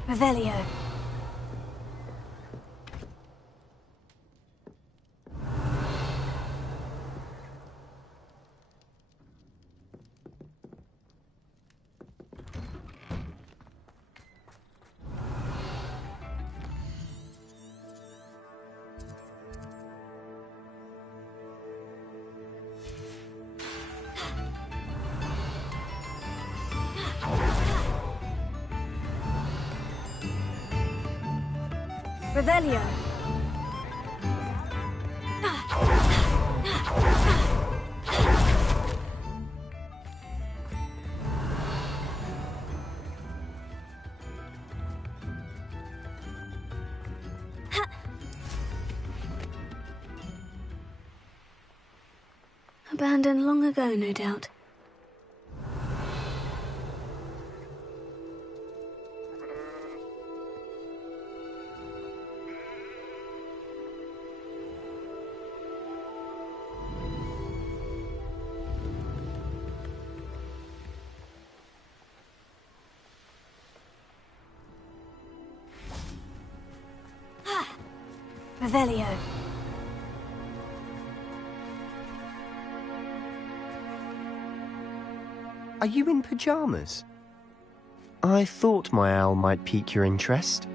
Revelio. Revelio. Abandoned long ago, no doubt. Revelio. Are you in pyjamas? I thought my owl might pique your interest.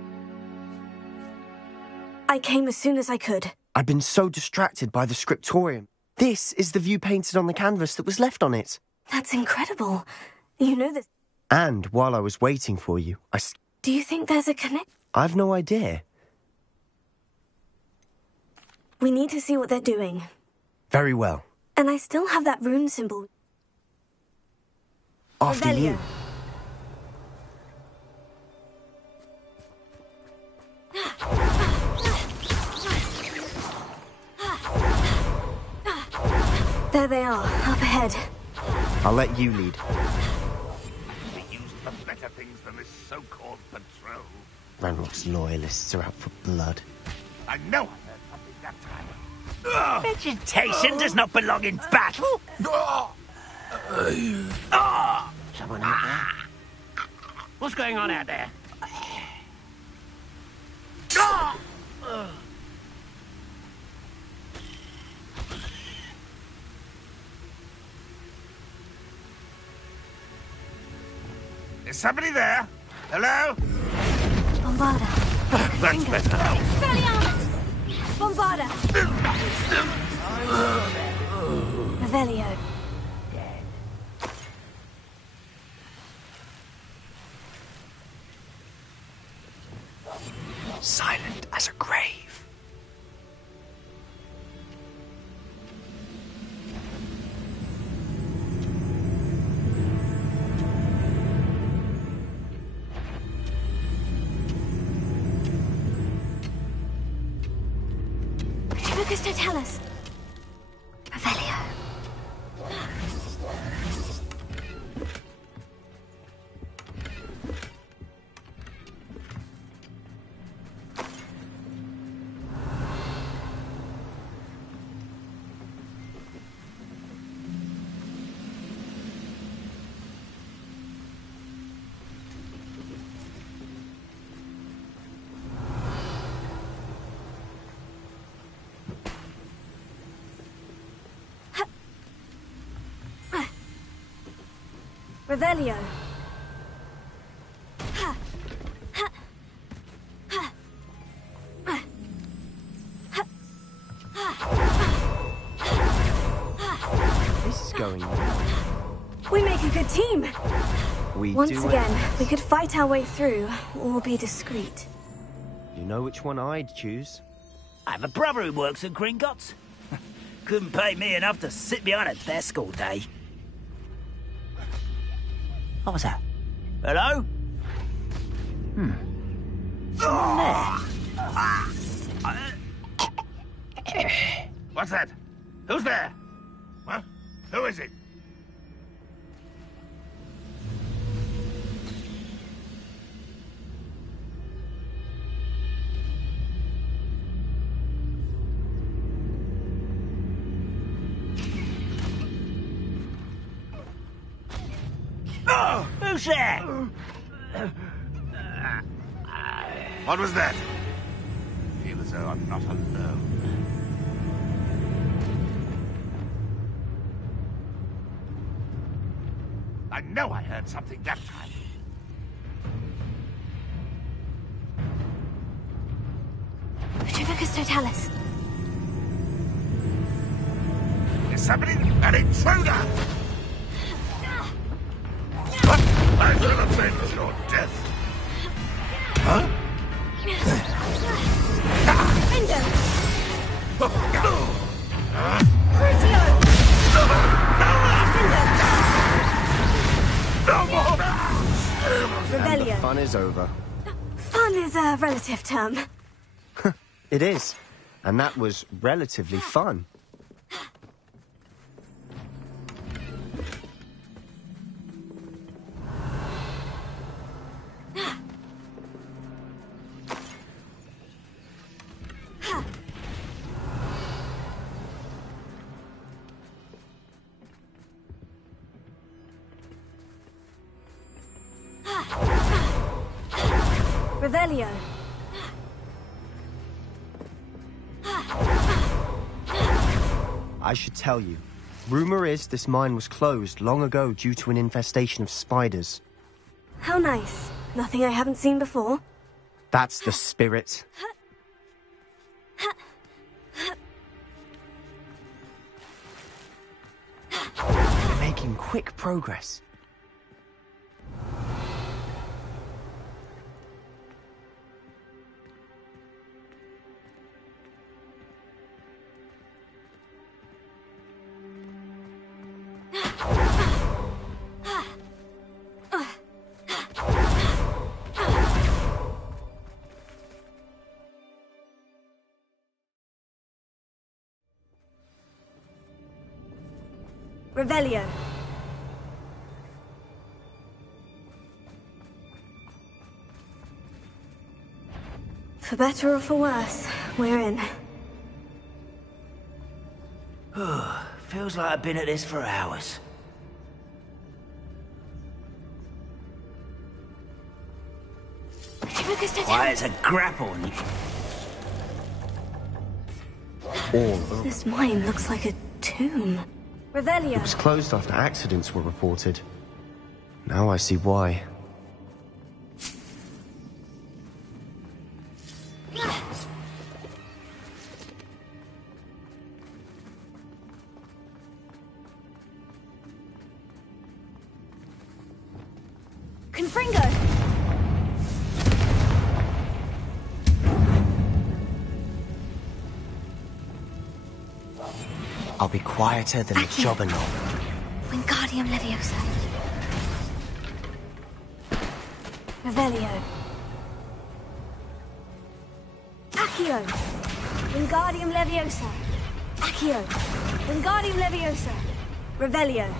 I came as soon as I could. I've been so distracted by the scriptorium. This is the view painted on the canvas that was left on it. That's incredible. You know this. And while I was waiting for you, Do you think there's a connect? I've no idea. We need to see what they're doing. Very well. And I still have that rune symbol. After Revelio. you. There they are, up ahead. I'll let you lead. Be used for better things than this so-called patrol. Ranrock's loyalists are out for blood. I know I heard something that time. Vegetation does not belong in battle. Someone out there? What's going on out there? Is somebody there? Hello? Bombarda. That's better. Expelliarmus! Bombarda! Revelio. Silent as a grave. Tribocus Totalis. Revelio. Revelio. This is going well. We make a good team. Once do again, we could fight our way through, or be discreet. You know which one I'd choose? I have a brother who works at Gringotts. Couldn't pay me enough to sit behind a desk all day. What was that? Hello? Someone there. What's that? Who's there? Huh? Who is it? Oh, who's there? What was that? I feel as though I'm not alone. I know I heard something that time. Tribocus Totalis. Is somebody an intruder? I shall avenge your death. Huh? Endo! Revelio. Fun is over. Fun is a relative term. It is. And that was relatively fun. Revelio. I should tell you. Rumor is this mine was closed long ago due to an infestation of spiders. How nice. Nothing I haven't seen before. That's the spirit. We're making quick progress. Revelio. For better or for worse, we're in. Feels like I've been at this for hours. Why, it's a grapple. All of This mine looks like a tomb. Revelio. It was closed after accidents were reported. Now I see why. Confringo! I'll be quieter than a jobberknoll. Wingardium Leviosa. Revelio. Accio. Wingardium Leviosa. Accio. Wingardium Leviosa. Revelio.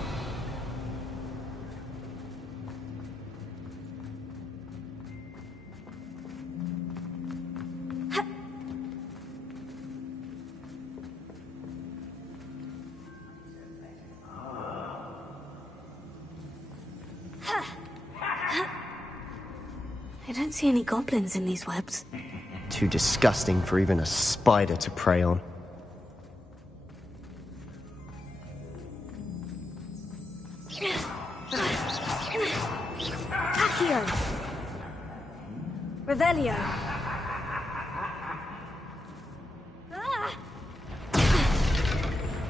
I don't see any goblins in these webs. Too disgusting for even a spider to prey on. Accio. Revelio.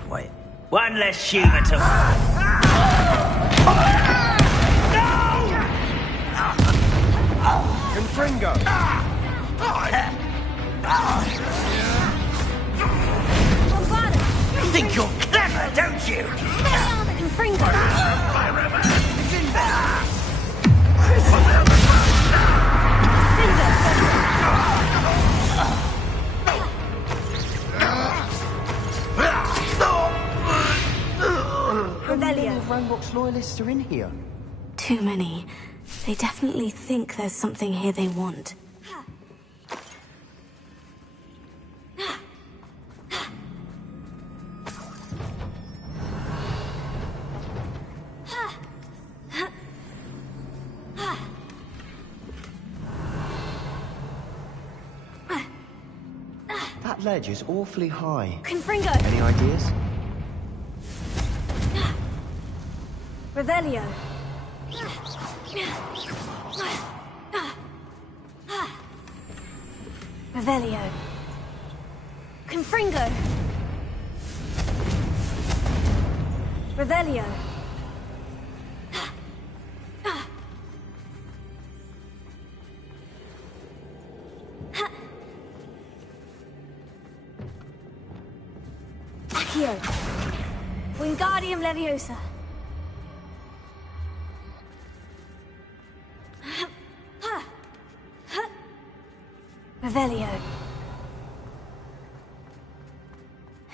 Wait. One less human to... Confringo! You think you're clever, don't you? Confringo! How many of Ranrock's loyalists are in here? Too many. They definitely think there's something here they want. That ledge is awfully high. Confringo! Any ideas? Revelio. Revelio. Confringo. Revelio. Accio. Wingardium Leviosa. Revelio.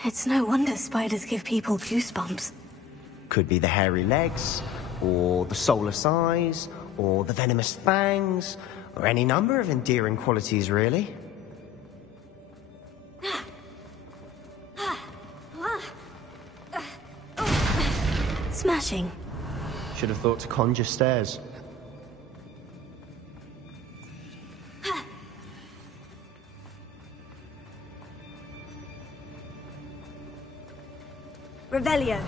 It's no wonder spiders give people goosebumps. Could be the hairy legs, or the soulless eyes, or the venomous fangs, or any number of endearing qualities, really. Smashing. Should have thought to conjure stairs. Revelio.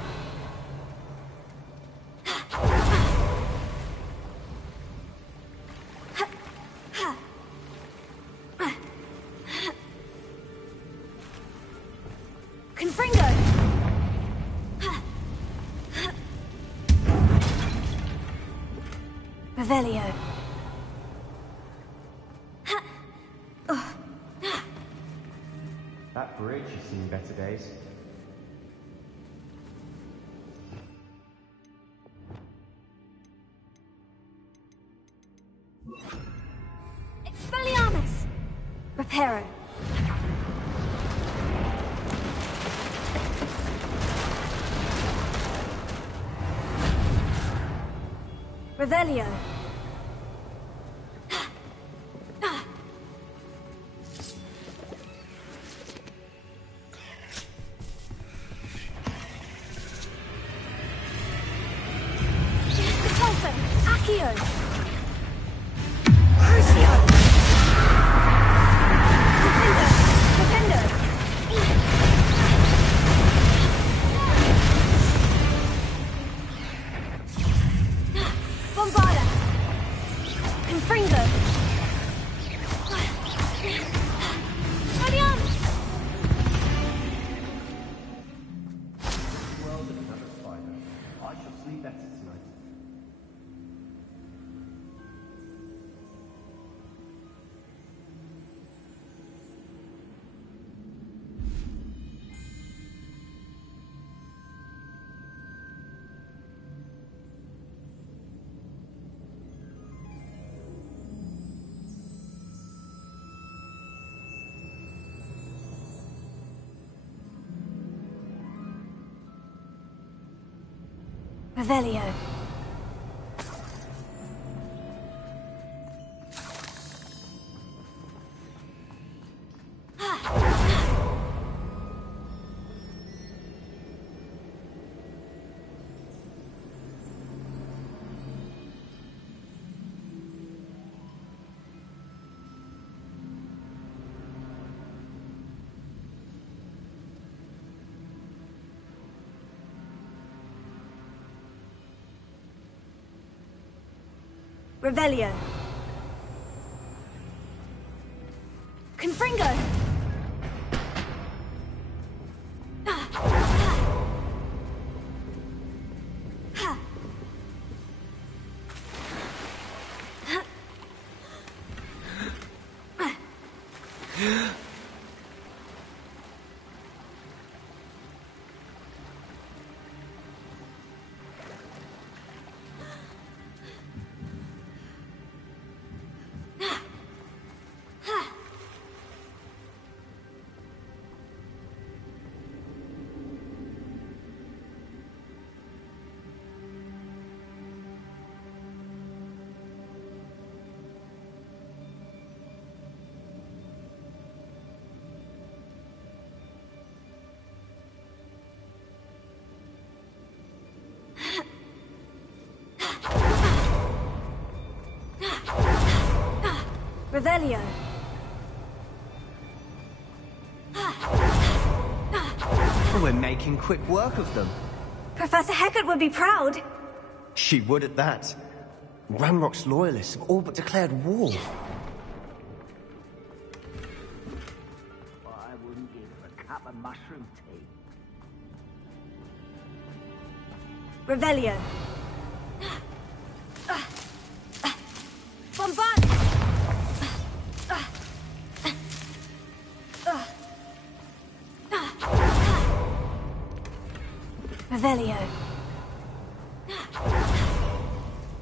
Confringo. Revelio. That bridge has seen better days. Expelliarmus! Reparo. Revelio. Accio. Crucio. I shall sleep better tonight. Revelio. Revelio. Confringo! Revelio. We're making quick work of them. Professor Hecat would be proud. She would at that. Ranrock's loyalists have all but declared war. I wouldn't give a cup of mushroom tea. Revelio. Bombard! Revelio.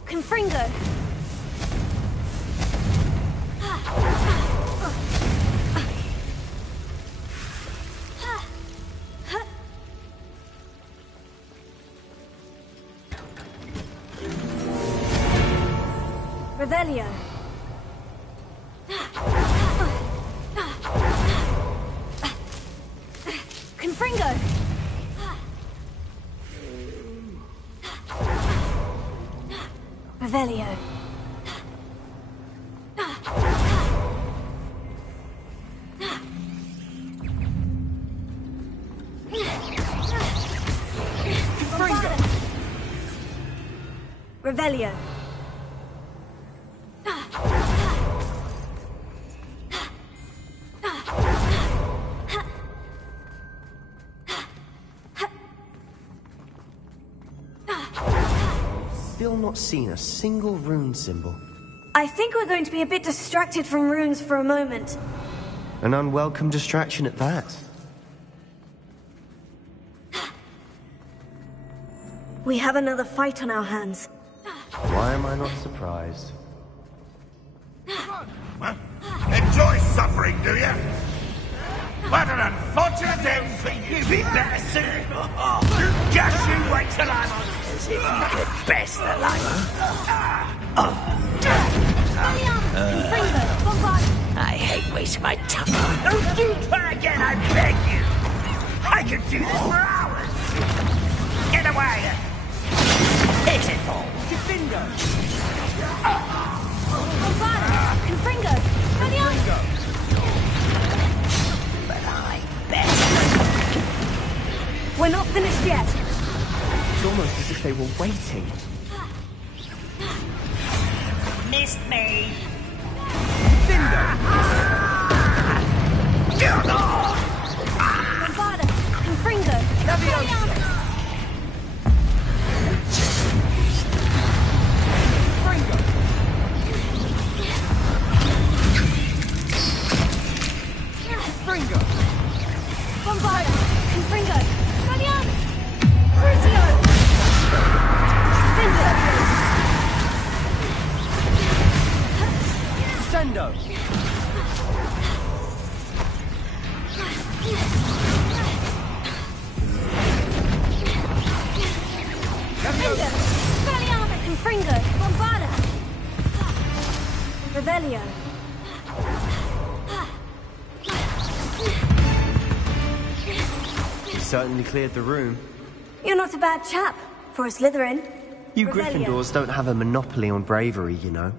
Confringo. Revelio. Confringo. Revelio. Revelio. Still not seen a single rune symbol. I think we're going to be a bit distracted from runes for a moment. An unwelcome distraction at that. We have another fight on our hands. Why am I not surprised? Enjoy suffering, do you? What an unfortunate end for you! Be better soon! Just you wait till I'm on! As if you could best the life. I hate wasting my time. Don't do that again, I beg you! I could do this for hours! Get away! Hit it all! Confringo! Confringo! But I bet. We're not finished yet. It's almost as if they were waiting. Missed me! Bombarda! Confringo! Revelio. You certainly cleared the room. You're not a bad chap for a Slytherin. You Revelio. Gryffindors don't have a monopoly on bravery, you know.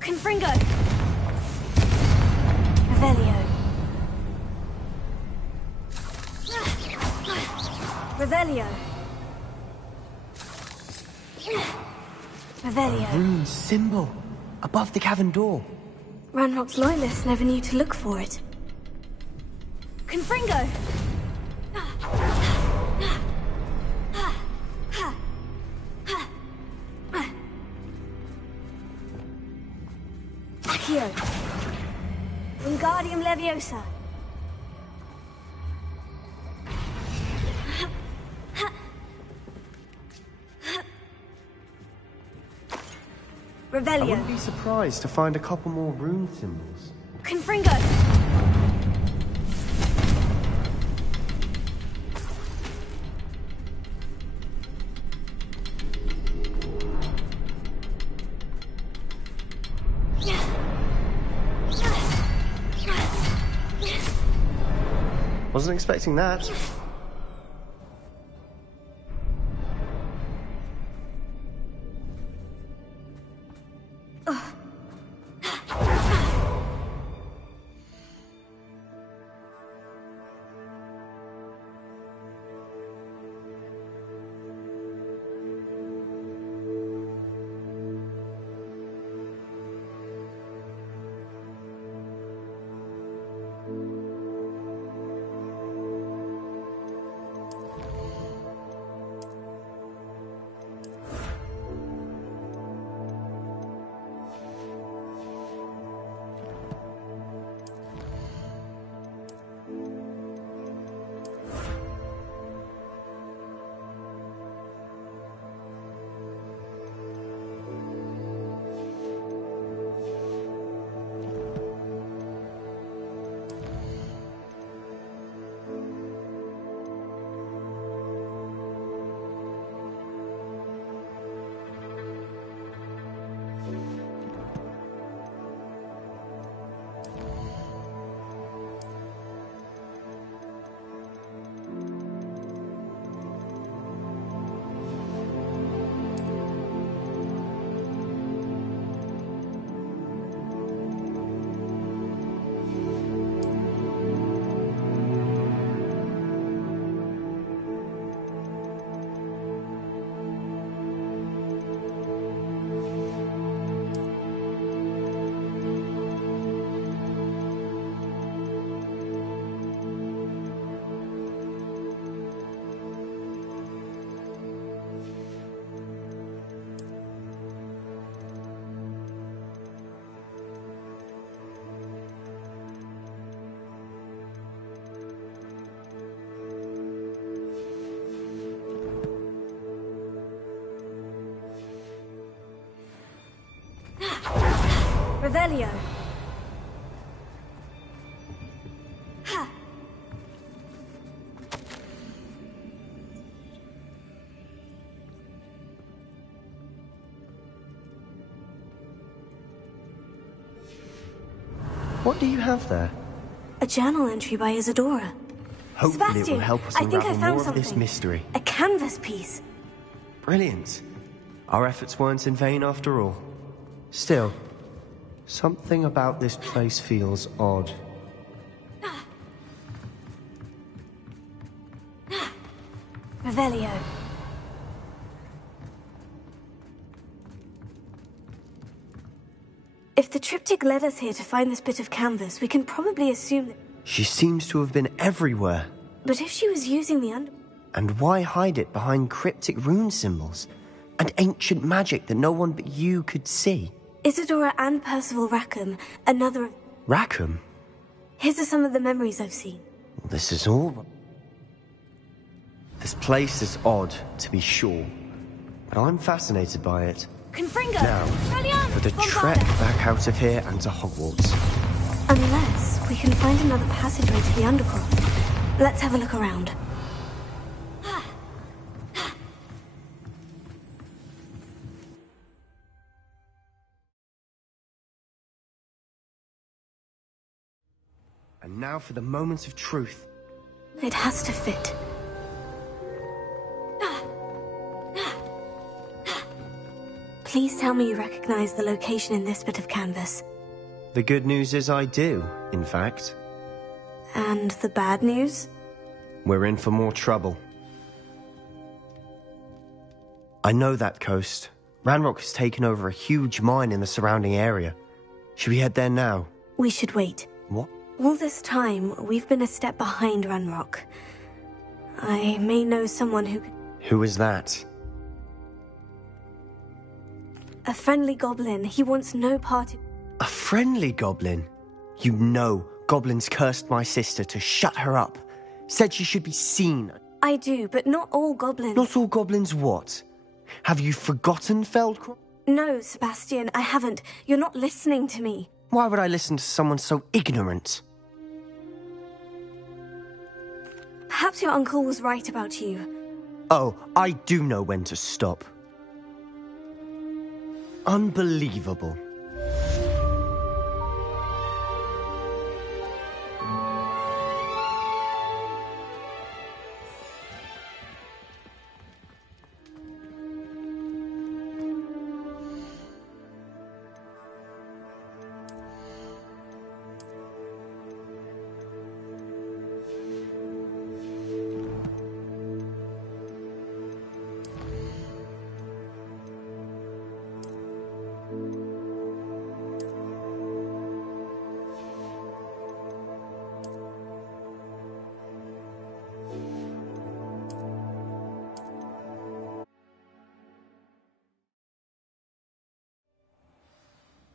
Confringo. Revelio. Revelio. Revelio. A rune symbol above the cavern door. Ranrock's loyalists never knew to look for it. Confringo! Accio. Wingardium Leviosa. I Revelio. wouldn't be surprised to find a couple more rune symbols. Confringo. Wasn't expecting that. Revelio. Ha. What do you have there? A journal entry by Isadora. Hopefully it Sebastian, will help us I think I unravel found more of this something. mystery. A canvas piece. Brilliant. Our efforts weren't in vain after all. Still, something about this place feels odd. Revelio. If the triptych led us here to find this bit of canvas, we can probably assume that... She seems to have been everywhere. But if she was using the And why hide it behind cryptic rune symbols? And ancient magic that no one but you could see? Isadora and Percival Rackham, another of... Rackham? His are some of the memories I've seen. This is all... This place is odd, to be sure. But I'm fascinated by it. Confringo! Now, for the trek back out of here and to Hogwarts. Unless we can find another passageway to the Undercroft. Let's have a look around. And now for the moments of truth. It has to fit. Please tell me you recognize the location in this bit of canvas. The good news is I do, in fact. And the bad news? We're in for more trouble. I know that coast. Ranrock has taken over a huge mine in the surrounding area. Should we head there now? We should wait. What? All this time, we've been a step behind Ranrock. I may know someone who... Who is that? A friendly goblin. He wants no part... A friendly goblin? You know, goblins cursed my sister to shut her up. Said she should be seen. I do, but not all goblins... Not all goblins what? Have you forgotten Feldcroft? No, Sebastian, I haven't. You're not listening to me. Why would I listen to someone so ignorant? Perhaps your uncle was right about you. Oh, I do know when to stop. Unbelievable.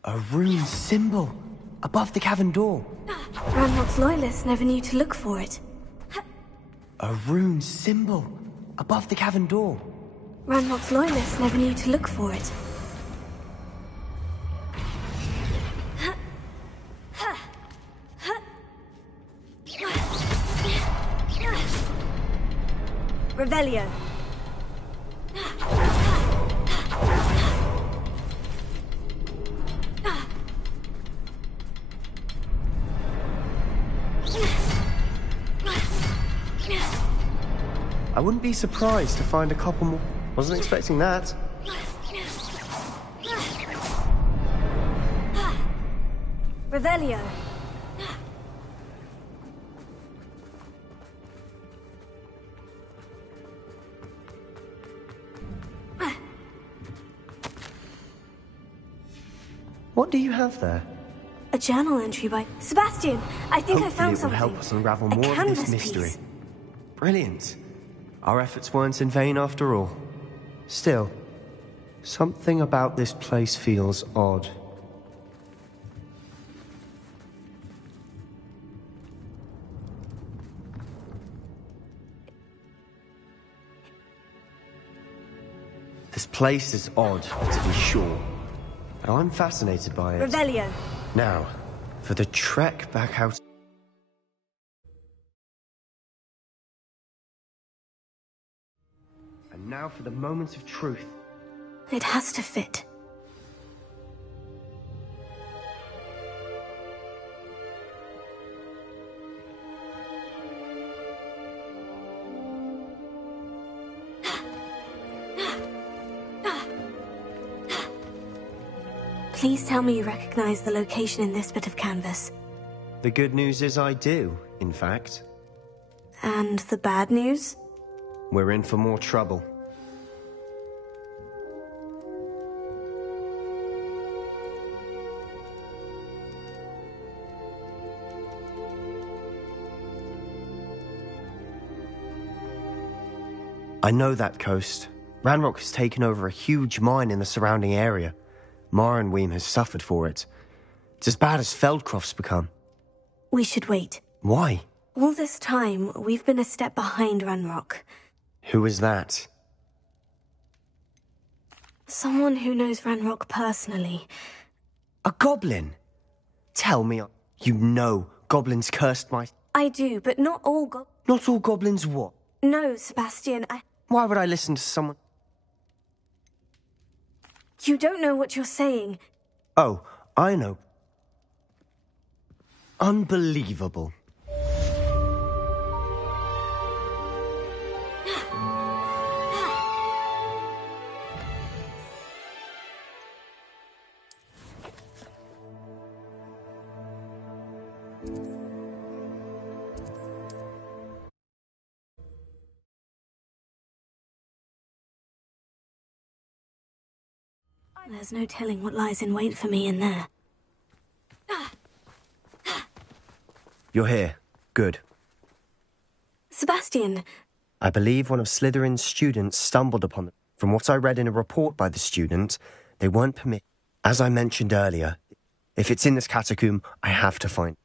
A rune symbol above the cavern door. Ranrock's loyalists never knew to look for it. A rune symbol above the cavern door. Ranrock's loyalists never knew to look for it. Revelio. I wouldn't be surprised to find a couple more. Wasn't expecting that. Revelio. What do you have there? A journal entry by Sebastian. I think I found Hopefully it will something. help us unravel more of this canvas mystery. piece. Brilliant. Our efforts weren't in vain after all. Still, something about this place feels odd. This place is odd, to be sure. But I'm fascinated by it. Revelio. Now, for the trek back out... And now for the moments of truth. It has to fit. Please tell me you recognize the location in this bit of canvas. The good news is I do, in fact. And the bad news? We're in for more trouble. I know that coast. Ranrock has taken over a huge mine in the surrounding area. Morrowind has suffered for it. It's as bad as Feldcroft's become. We should wait. Why? All this time, we've been a step behind Ranrock. Who is that? Someone who knows Ranrock personally. A goblin? Tell me, you know goblins cursed my... I do, but not all Not all goblins what? No, Sebastian, Why would I listen to someone... You don't know what you're saying. Oh, I know. Unbelievable. There's no telling what lies in wait for me in there. You're here. Good. Sebastian! I believe one of Slytherin's students stumbled upon them. From what I read in a report by the student, they weren't permitted. As I mentioned earlier, if it's in this catacomb, I have to find it.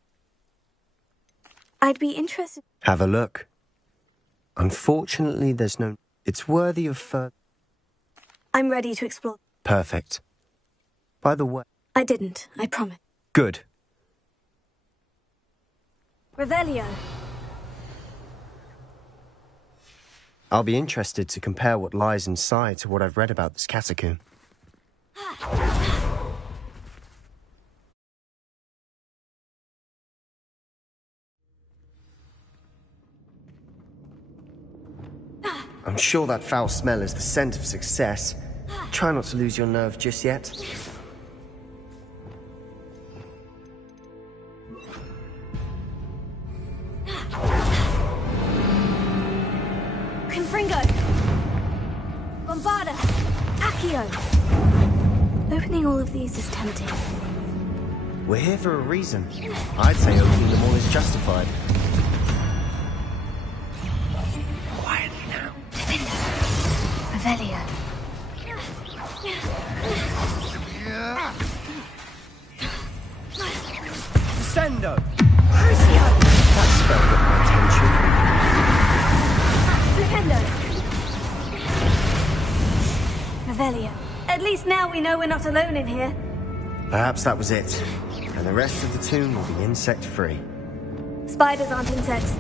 I'd be interested... Have a look. Unfortunately, there's no... It's worthy of further... I'm ready to explore. Perfect. By the way... I didn't, I promise. Good. Revelio. I'll be interested to compare what lies inside to what I've read about this catacomb. I'm sure that foul smell is the scent of success. Try not to lose your nerve just yet. Confringo! Bombarda! Accio! Opening all of these is tempting. We're here for a reason. I'd say opening them all is justified. Quietly now. Revelio. Descendo! Crucio! That spell got my attention. Flipendo! Revelio. At least now we know we're not alone in here. Perhaps that was it. And the rest of the tomb will be insect-free. Spiders aren't insects.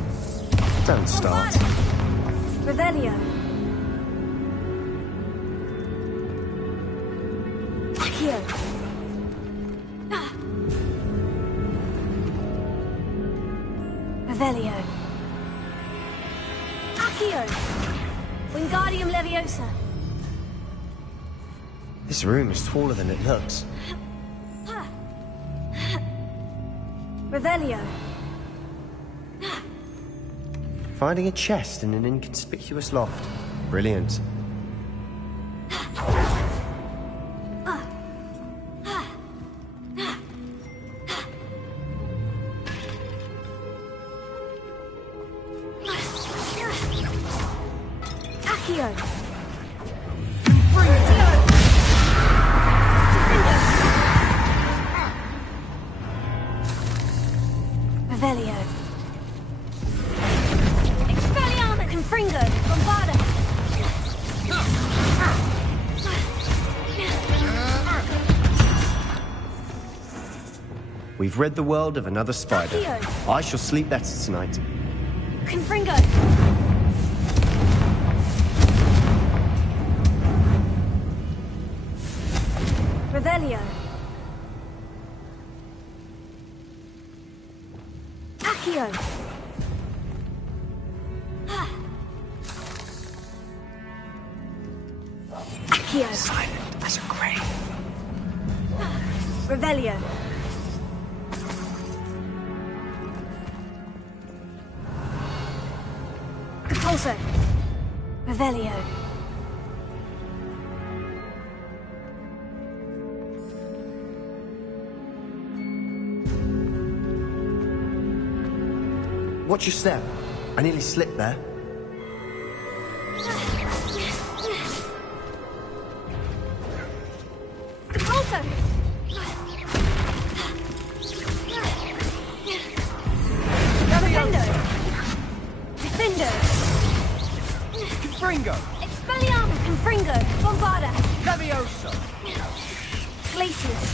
Don't start. Revelio. Accio. Revelio. Accio. Wingardium Leviosa. This room is taller than it looks. Revelio. Finding a chest in an inconspicuous loft. Brilliant. Accio. Revelio. Expelliarmus! Confringo! Bombarda! We've rid the world of another spider. Accio. I shall sleep better tonight. Confringo! Revelio. Accio. Accio. Silent as a grave. Revelio. Compulso. Revelio. Watch your step. I nearly slipped there. Compulso. Defendo. Defendo. Confringo. Expelliarmus. Confringo. Bombarda. Leviosa. Glacius.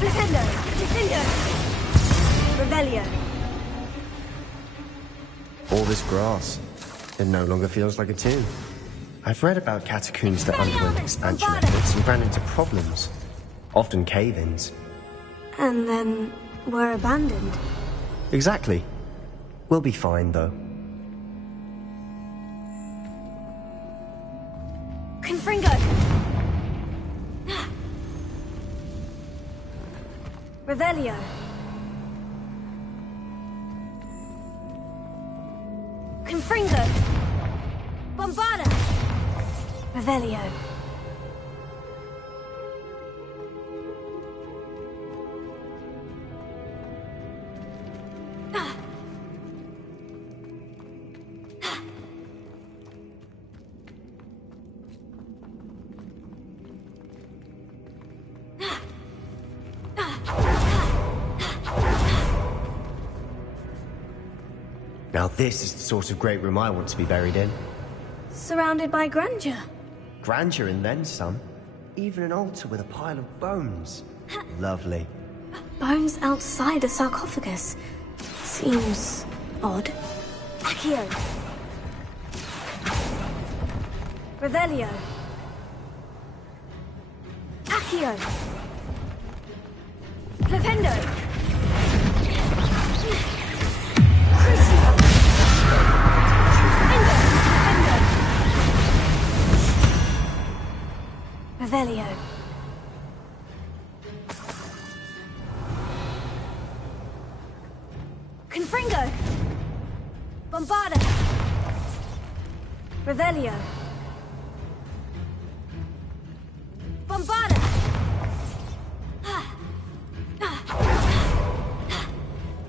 Defendo. Defendo. Revelio. All this grass. It no longer feels like a tomb. I've read about catacombs that underwent expansion efforts and ran into problems. Often cave-ins. And then were abandoned. Exactly. We'll be fine, though. Confringo! Revelio! Confringo! Bombarda! Revelio! Now this is the sort of great room I want to be buried in. Surrounded by grandeur. Grandeur and then some. Even an altar with a pile of bones. Lovely. Bones outside a sarcophagus. Seems odd. Accio. Revelio. Accio. Flipendo. Revelio. Confringo. Bombarda. Revelio. Bombarda.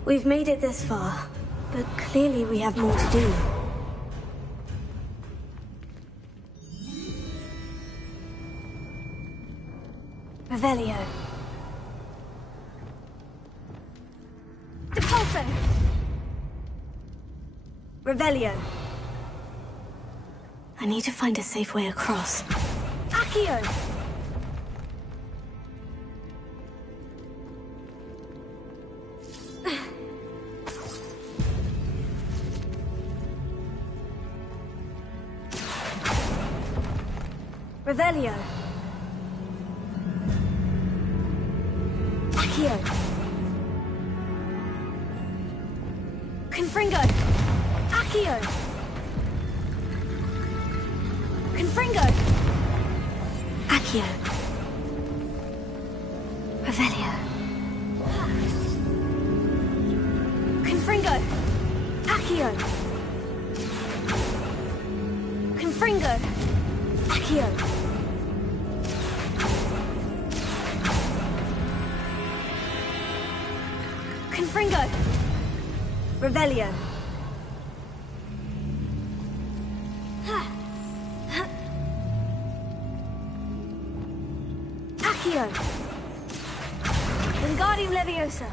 We've made it this far, but clearly we have more to do. Revelio. Depulso. Revelio. I need to find a safe way across. Accio. Revelio. Accio. Confringo. Accio. Confringo. Accio. Revelio. Confringo. Accio. Confringo. Accio. Confringo. Revelio. Accio. Wingardium Leviosa.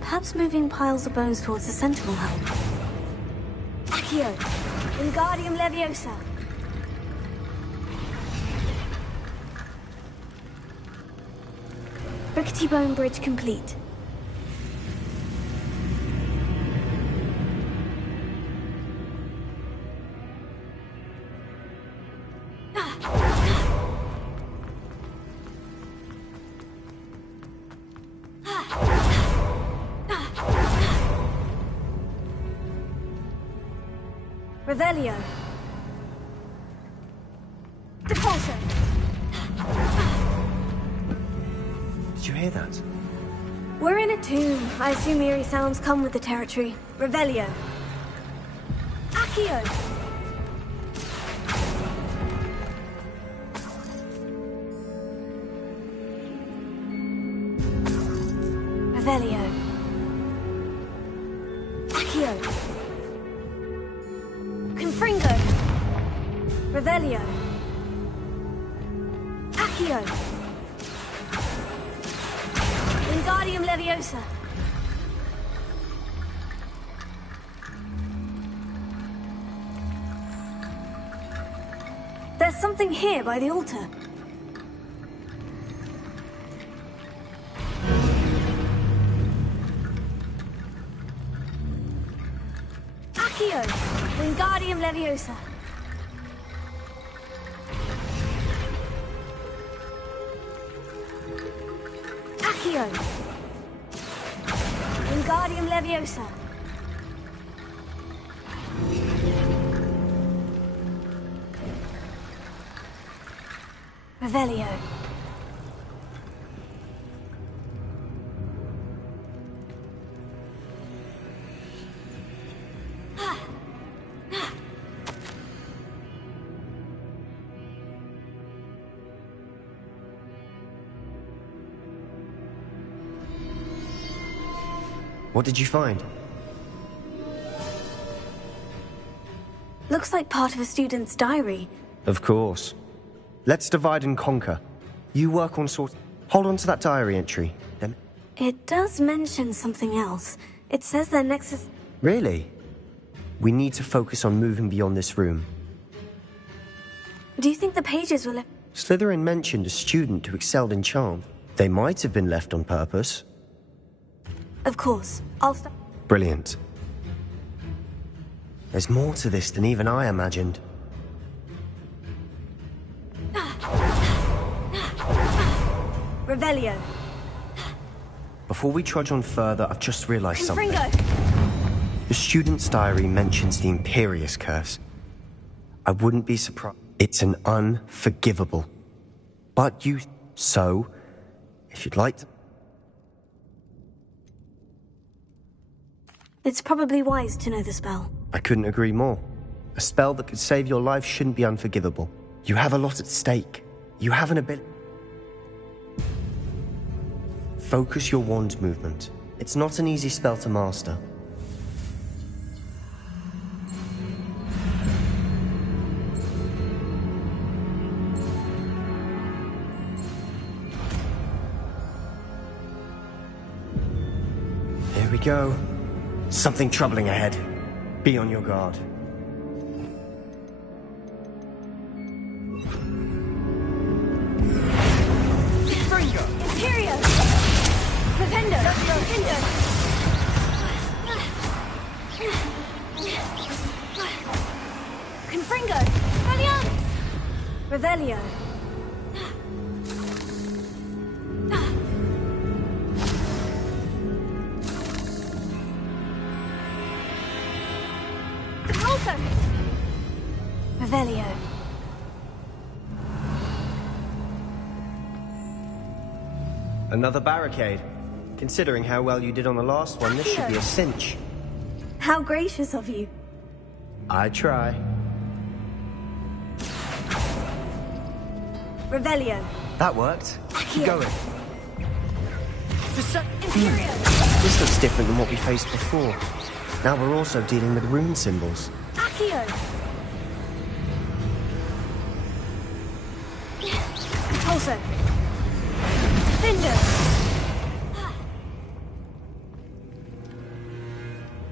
Perhaps moving piles of bones towards the center will help. Accio. Wingardium Leviosa. Rickety bone bridge complete. Revelio. Depulso. Did you hear that? We're in a tomb. I assume eerie sounds come with the territory. Revelio. Accio. Revelio. Accio. Confringo. Revelio. Accio. Wingardium Leviosa. There's something here by the altar. Accio! Wingardium Leviosa! Accio! Wingardium Leviosa! Revelio. What did you find? Looks like part of a student's diary. Of course. Let's divide and conquer. You work on sort... Hold on to that diary entry. Then... It does mention something else. It says their nexus... Really? We need to focus on moving beyond this room. Do you think the pages were left... Slytherin mentioned a student who excelled in charm. They might have been left on purpose. Of course. I'll stop... Brilliant. There's more to this than even I imagined. Revelio. Before we trudge on further, I've just realized something. Confringo. The student's diary mentions the Imperius Curse. I wouldn't be surprised. It's an unforgivable. But you... So, if you'd like to... It's probably wise to know the spell. I couldn't agree more. A spell that could save your life shouldn't be unforgivable. You have a lot at stake. You have an ability. Focus your wand movement. It's not an easy spell to master. Here we go. Something troubling ahead. Be on your guard. Imperio! Vivendo! Vivendo! Confringo! Alliance! Revelio! Also! Revelio! Another barricade. Considering how well you did on the last one, this should be a cinch. How gracious of you. I try. Revelio. That worked. Keep going. Imperio. This looks different than what we faced before. Now we're also dealing with rune symbols. Accio. Also. Defender.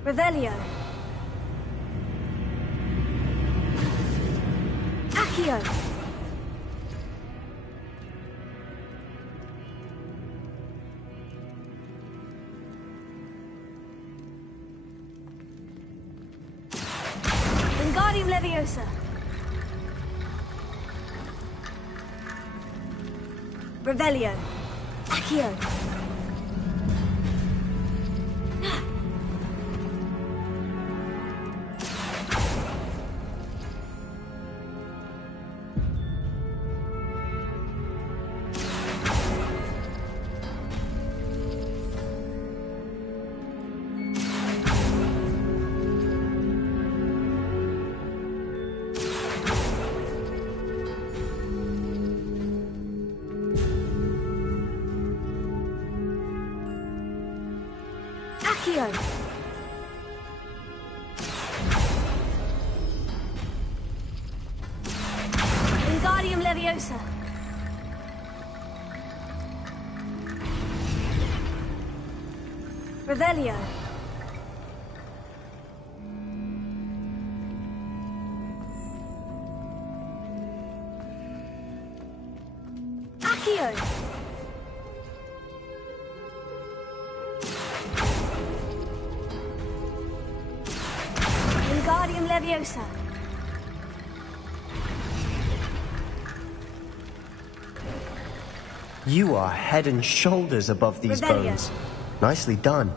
Revelio. Accio. Wingardium Leviosa. Revelio. Accio. Accio. Wingardium Leviosa. Revelio. Accio. Wingardium Leviosa. You are head and shoulders above these Revelio. bones. Nicely done.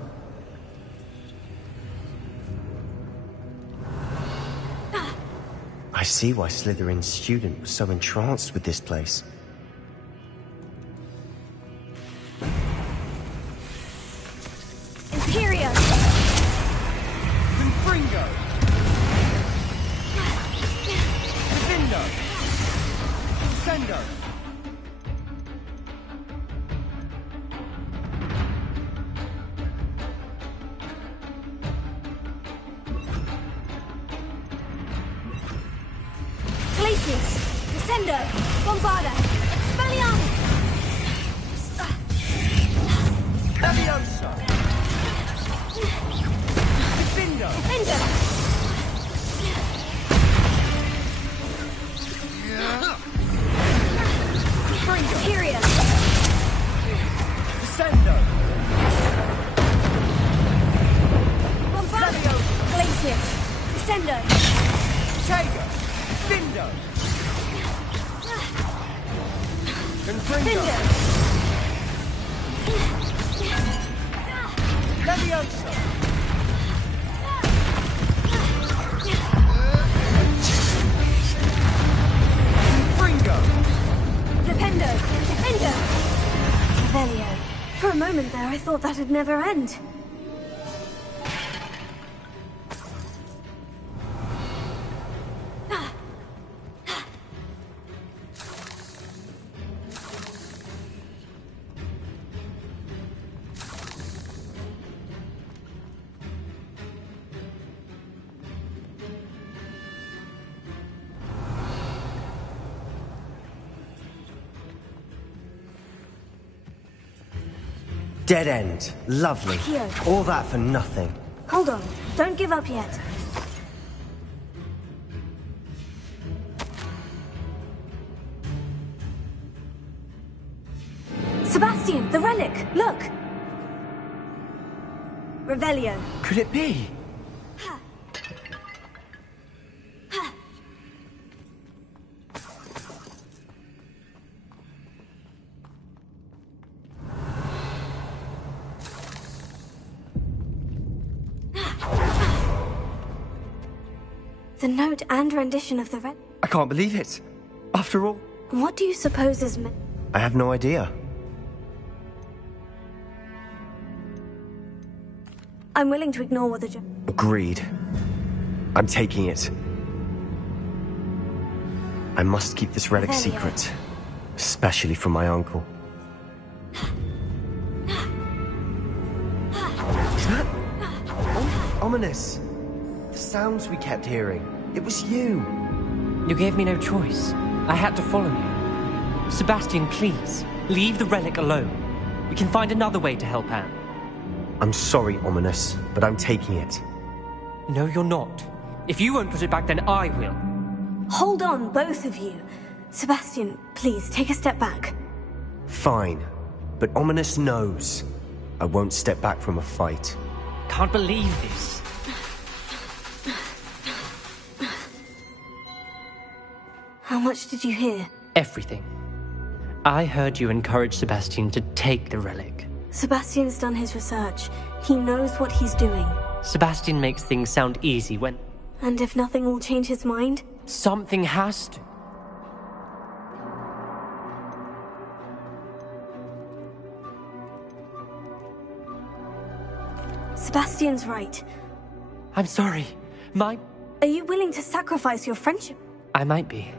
I see why Slytherin's student was so entranced with this place. Imperio. Confringo. Defendo. Sendo. Glacius. Descendo. Bombarda. Expelliarmus. Leviosa. Defendo. Defendo. Imperio. Descendo. Bombarda. Glacius. Descendo. Tego. Defendo. Confringo. Leviosa. Confringo. Defendo. Defendo. Revelio. For a moment there, I thought that'd never end. Dead end. Lovely. Here. All that for nothing. Hold on. Don't give up yet. Sebastian, the relic! Look! Revelio. Could it be? The note and rendition of the relic. I can't believe it. After all, What do you suppose is meant? I have no idea. I'm willing to ignore what the Agreed. I'm taking it. I must keep this relic Revelio. secret. Especially from my uncle. Ominous. The sounds we kept hearing. It was you. You gave me no choice. I had to follow you. Sebastian, please, leave the relic alone. We can find another way to help Anne. I'm sorry, Ominous, but I'm taking it. No, you're not. If you won't put it back, then I will. Hold on, both of you. Sebastian, please, take a step back. Fine. But Ominous knows. I won't step back from a fight. Can't believe this. How much did you hear? Everything. I heard you encourage Sebastian to take the relic. Sebastian's done his research. He knows what he's doing. Sebastian makes things sound easy when... And if nothing will change his mind? Something has to. Sebastian's right. I'm sorry. Are you willing to sacrifice your friendship? I might be.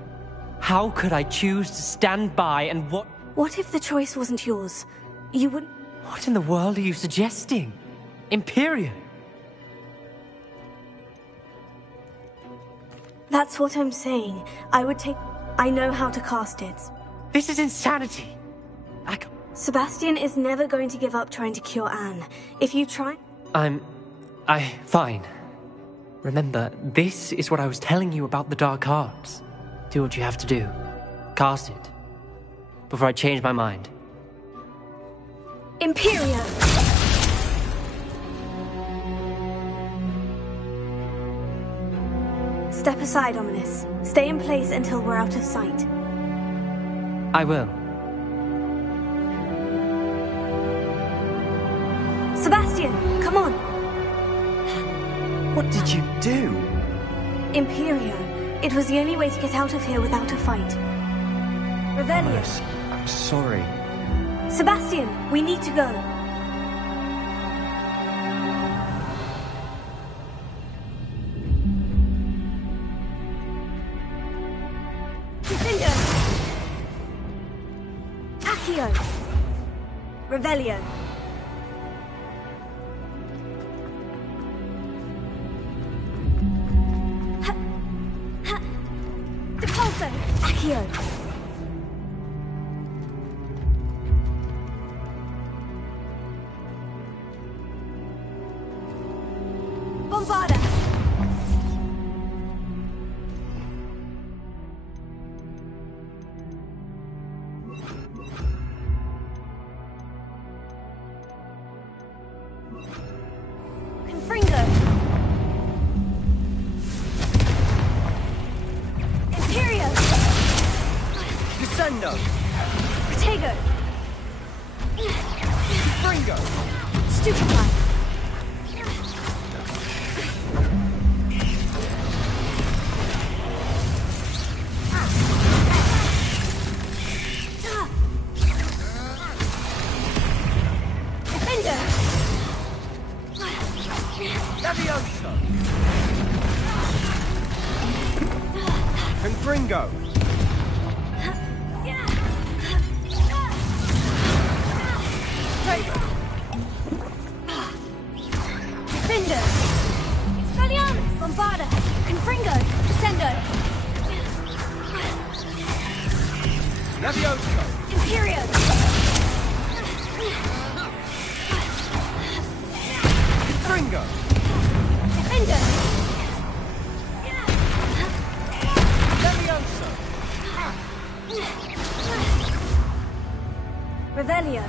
How could I choose to stand by and what... What if the choice wasn't yours? You would... What in the world are you suggesting? Imperio? That's what I'm saying. I know how to cast it. This is insanity. Sebastian is never going to give up trying to cure Anne. If you try... Fine. Remember, this is what I was telling you about the Dark Arts. Do what you have to do. Cast it. Before I change my mind. Imperio! Step aside, Ominous. Stay in place until we're out of sight. I will. Sebastian, come on! What did you do? Imperio. It was the only way to get out of here without a fight. Revelio. I'm sorry. Sebastian, we need to go. Defender! Accio! Revelio. Depulso! Accio! Bombarda! Confringo! Imperio! Descendo! Protego! Confringo! Stupefy! Defender! Levioso! Confringo! Defender! Expelliarmus! Bombarda! Confringo! Descendo! Levioso! Imperio! Confringo! Defender! Levioso! Revelio!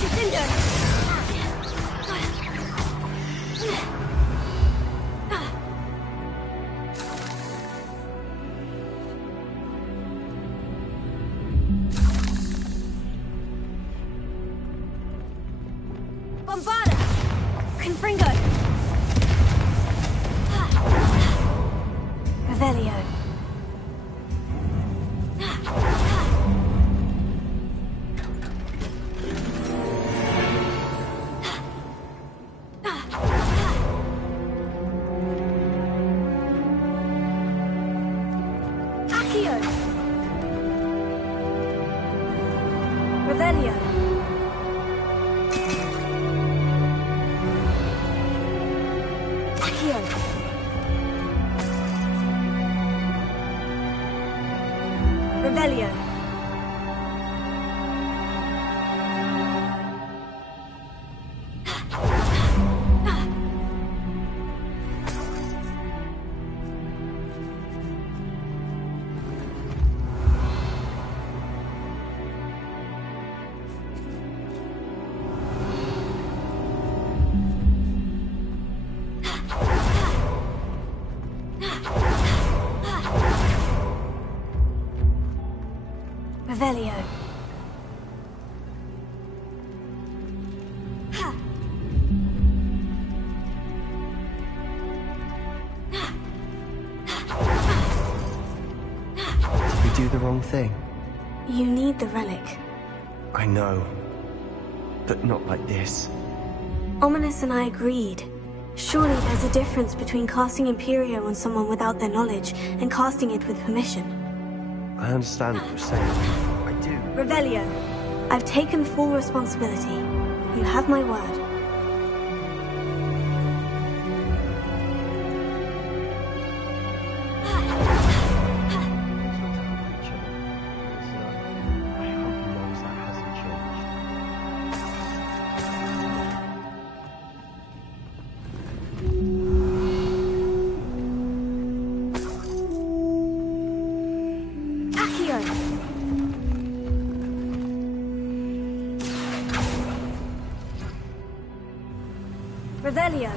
Defender! Bombarda! Confringo! Revelio! Accio! Revelio! Accio! Revelio! Revelio. Did we do the wrong thing? You need the relic. I know. But not like this. Ominous and I agreed. Surely there's a difference between casting Imperio on someone without their knowledge and casting it with permission. I understand what you're saying. I do. Revelio, I've taken full responsibility. You have my word. Revelio.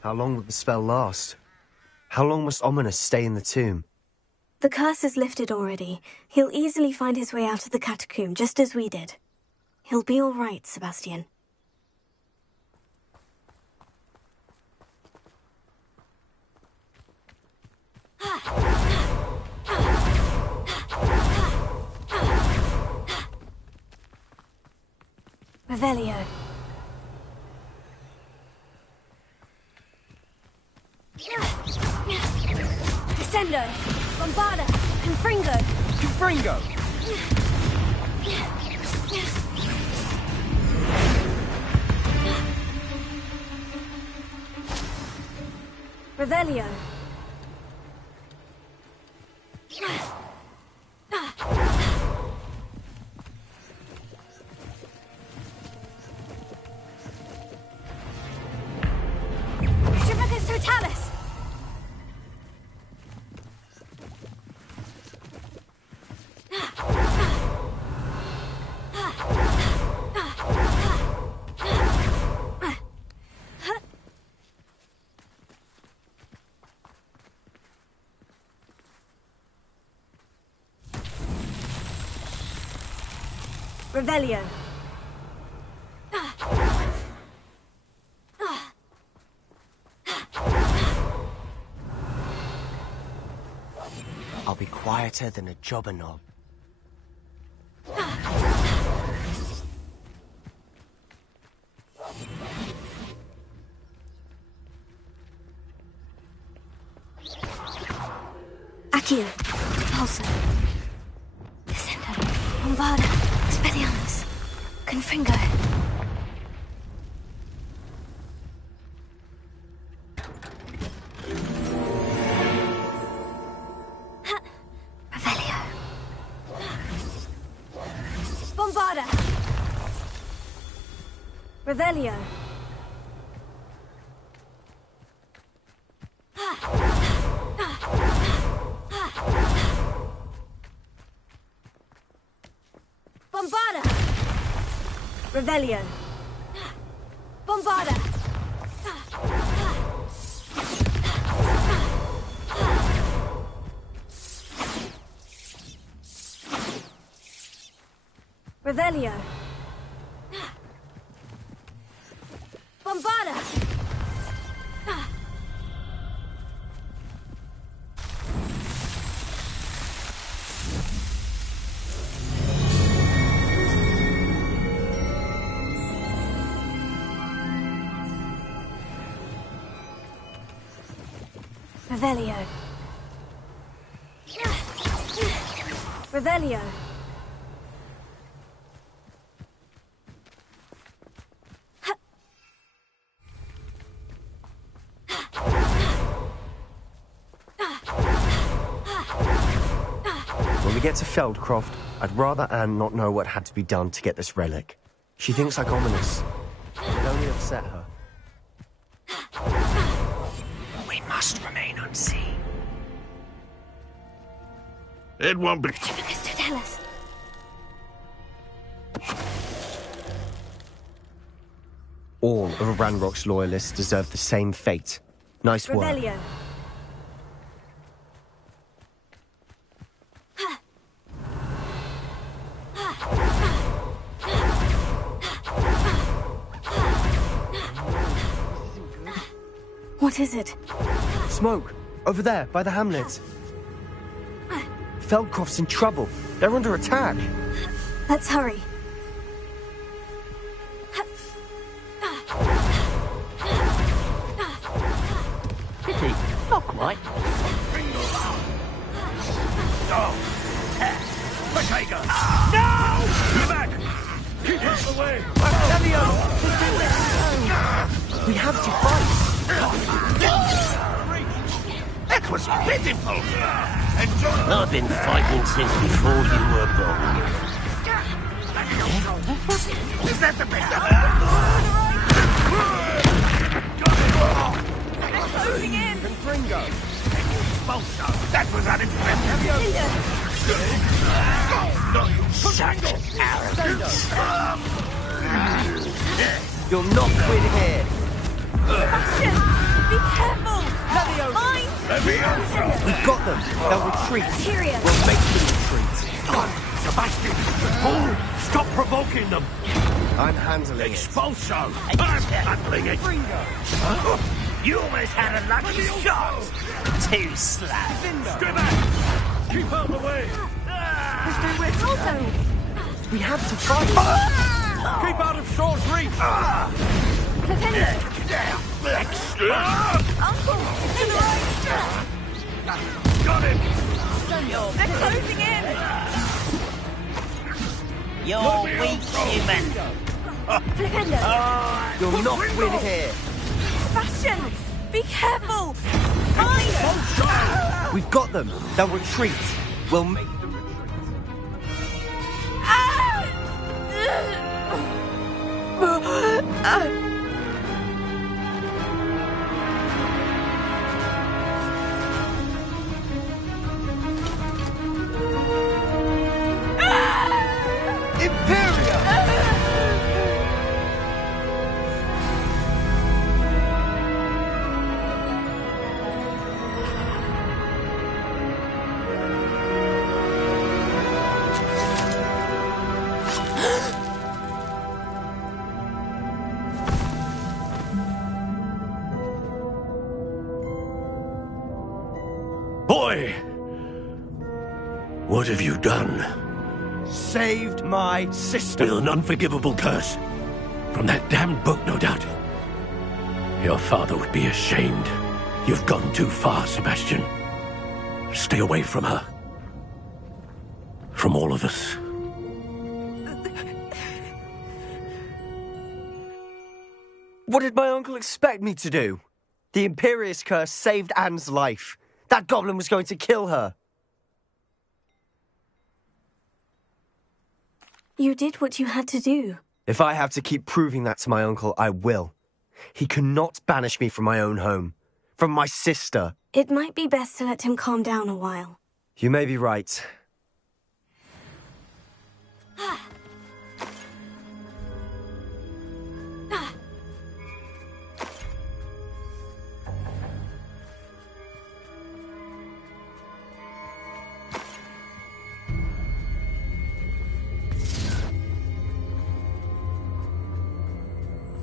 How long will the spell last? How long must Ominis stay in the tomb? The curse is lifted already. He'll easily find his way out of the catacomb, just as we did. He'll be all right, Sebastian. Revelio. Descendo. Bombarda. Confringo. Confringo! Revelio. Trivicus Totalis. Revelio. I'll be quieter than a jobberknoll. Accio. Pulso. Descendo. Bombarda. Expelliarmus. Confringo. Revelio. Bombarda. Revelio. Bombarda! Revelio. Bombarda! Revelio. Bombarda! Revelio. Revelio. When we get to Feldcroft, I'd rather Anne not know what had to be done to get this relic. She thinks like Ominis. It'd only upset her. We must remain unseen. It won't be... Trivicus Totalis. All of Ranrock's loyalists deserve the same fate. Nice work. Revelio. What is it? Smoke! Over there, by the hamlet. Feldcroft's in trouble. They're under attack. Let's hurry. way! We have to fight! That was pitiful! I've been fighting since before you were born. Is that the best? Closing in! Confringo! That was unimpressive! Such arrogance! You'll not win here! Sebastian! Be careful! Mine! We've got them! They'll retreat! Tyrion! We'll make them retreat! Sebastian! Fool! Stop provoking them! I'm handling it. Expulso! I'm handling it! Huh? You almost had a lucky shot! Too slow. Stay back! Keep out of the way! We have to fight! Keep out of Shaw's reach! Uncle! To the right! Got him! They're closing in! You're weak, human. You'll not win here! Sebastian! Be careful! Mine! We've got them! They'll retreat! We'll make them Boy! What have you done? saved my sister. With an unforgivable curse. From that damned book, no doubt. Your father would be ashamed. You've gone too far, Sebastian. Stay away from her. From all of us. What did my uncle expect me to do? The Imperius curse saved Anne's life. That goblin was going to kill her. You did what you had to do. If I have to keep proving that to my uncle, I will. He cannot banish me from my own home. From my sister. It might be best to let him calm down a while. You may be right.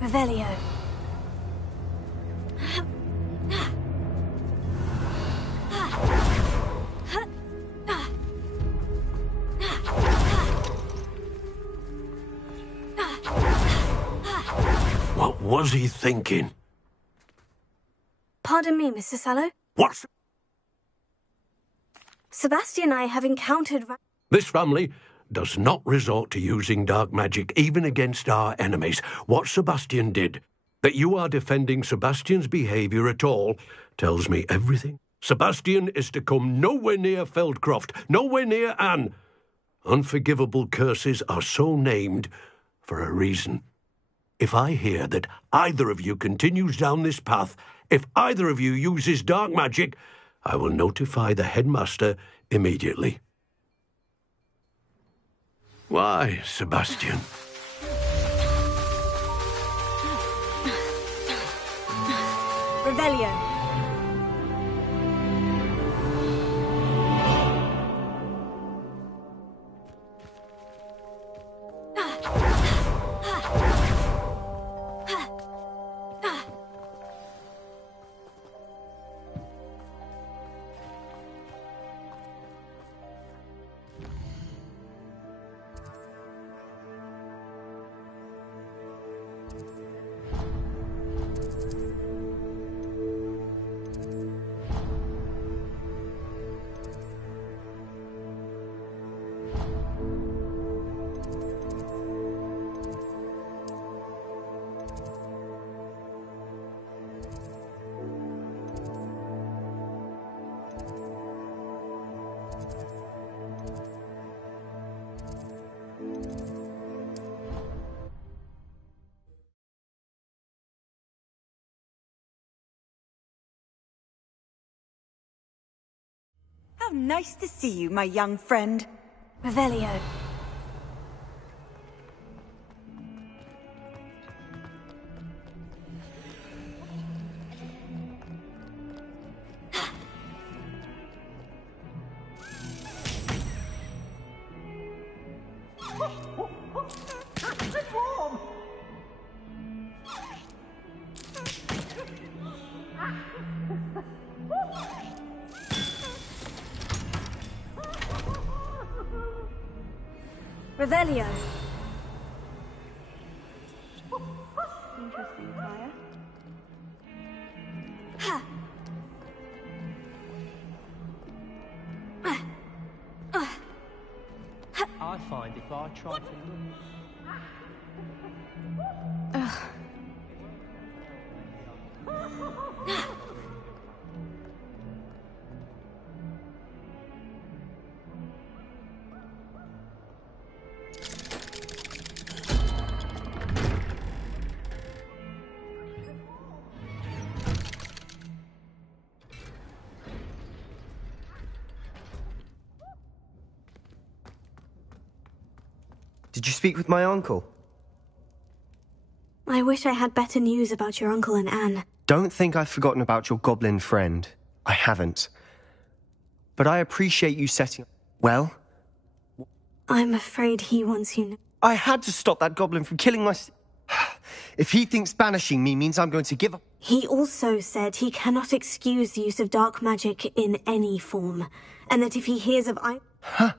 Revelio. What was he thinking? Pardon me, Mr. Sallow. What's... Sebastian and I have encountered... This family does not resort to using dark magic even against our enemies. What Sebastian did, that you are defending Sebastian's behaviour at all, tells me everything. Sebastian is to come nowhere near Feldcroft, nowhere near Anne. Unforgivable curses are so named for a reason. If I hear that either of you continues down this path, if either of you uses dark magic, I will notify the headmaster immediately. Why, Sebastian? Revelio. How nice to see you, my young friend. Revelio. Revelio. Interesting fire. I find if I try to Did you speak with my uncle? I wish I had better news about your uncle and Anne. Don't think I've forgotten about your goblin friend. I haven't. But I appreciate you setting... Well? I'm afraid he wants you... I had to stop that goblin from killing my... If he thinks banishing me means I'm going to give up... He also said he cannot excuse the use of dark magic in any form, and that if he hears of... Huh?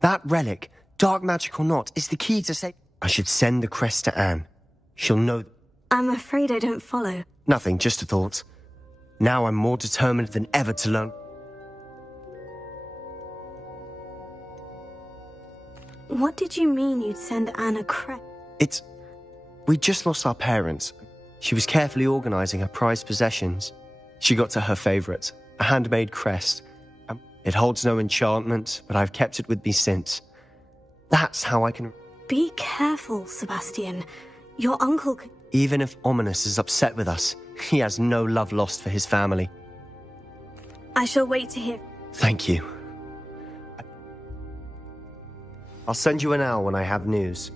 That relic, dark magic or not, is the key to say... I should send the crest to Anne. She'll know... I'm afraid I don't follow. Nothing, just a thought. Now I'm more determined than ever to learn... What did you mean you'd send Anne a crest? It's... We just lost our parents. She was carefully organising her prized possessions. She got to her favourite, a handmade crest. It holds no enchantment, but I've kept it with me since. That's how I can... Be careful, Sebastian. Your uncle could... Even if Ominous is upset with us, he has no love lost for his family. I shall wait to hear... Thank you. I'll send you an owl when I have news.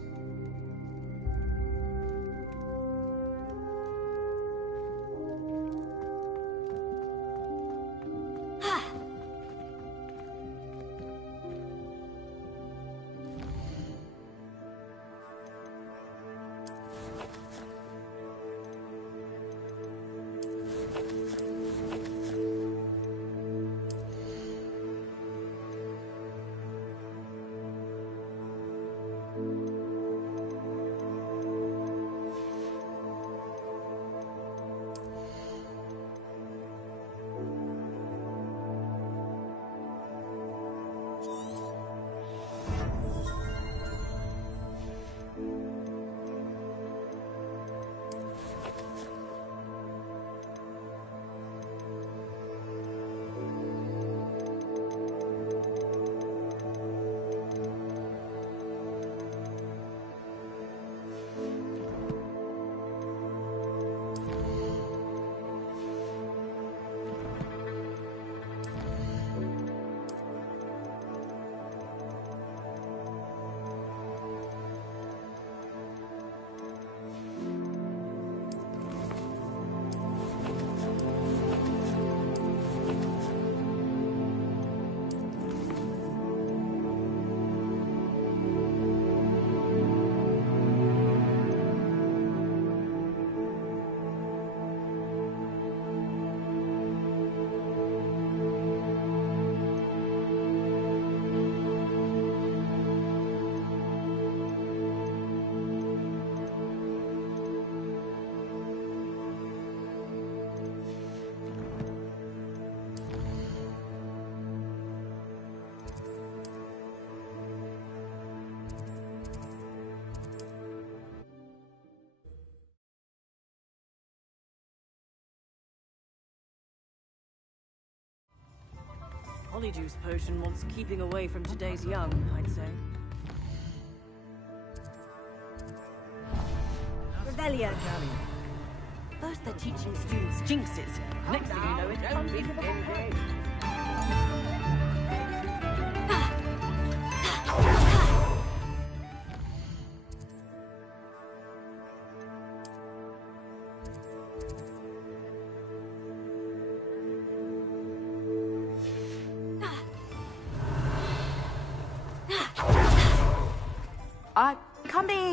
Polyjuice potion wants keeping away from today's young, I'd say. Revelio. First they're teaching students jinxes. Next thing you know, it's pumping.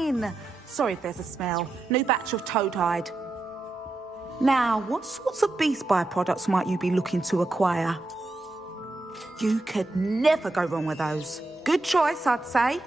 in. Sorry if there's a smell. New batch of toad-hide. Now, what sorts of beast byproducts might you be looking to acquire? You could never go wrong with those. Good choice, I'd say.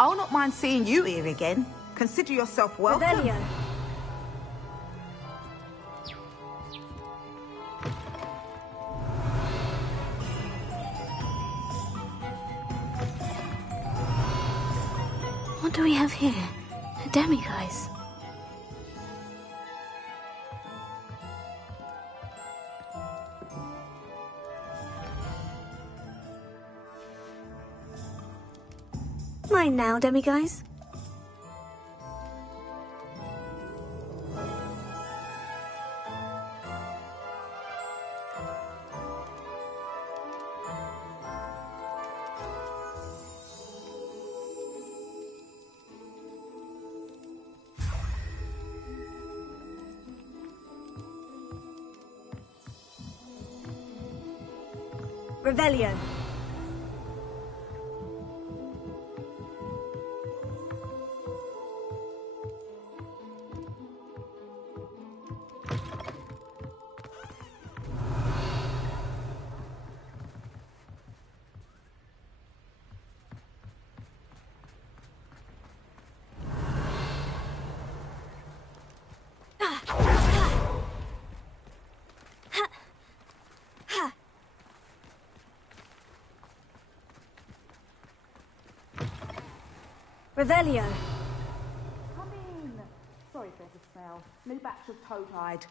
I'll not mind seeing you here again. Consider yourself welcome. Revelio. What do we have here? A demiguise. Mine now, demiguise. Revelio. Revelio. Come in. Sorry if there's a smell. New batch of toad-hide.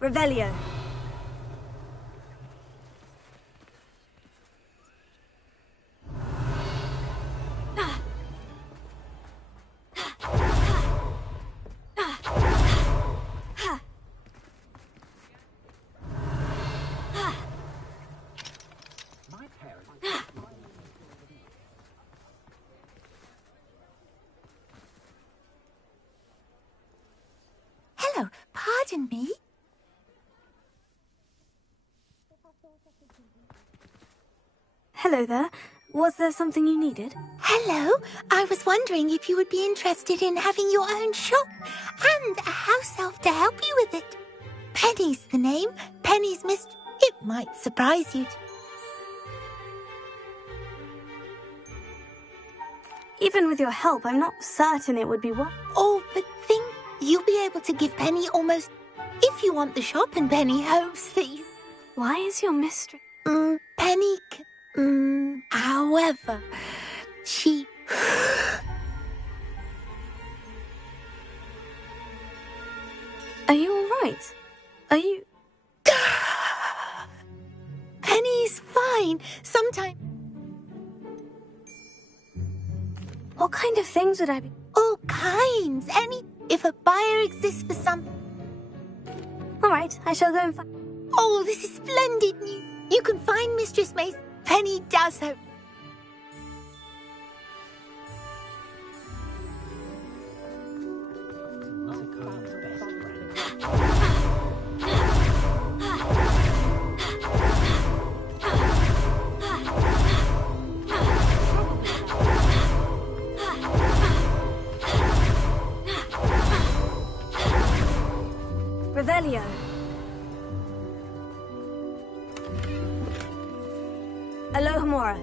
Revelio. Hello, pardon me. Hello there. Was there something you needed? Hello, I was wondering if you would be interested in having your own shop and a house elf to help you with it. Penny's the name. Penny's Mist. It might surprise you. Even with your help, I'm not certain it would be what. Oh, but think you'll be able to give Penny almost if you want the shop, and Penny hopes that you. Why is your mistress? Penny. However, she. Are you alright? Are you... Penny's fine. Sometimes... What kind of things would I be... All kinds. If a buyer exists for some... Alright, I shall go and find... Oh, this is splendid news. You can find Mistress Mason. Penny does hope. Revelio. Alohomora.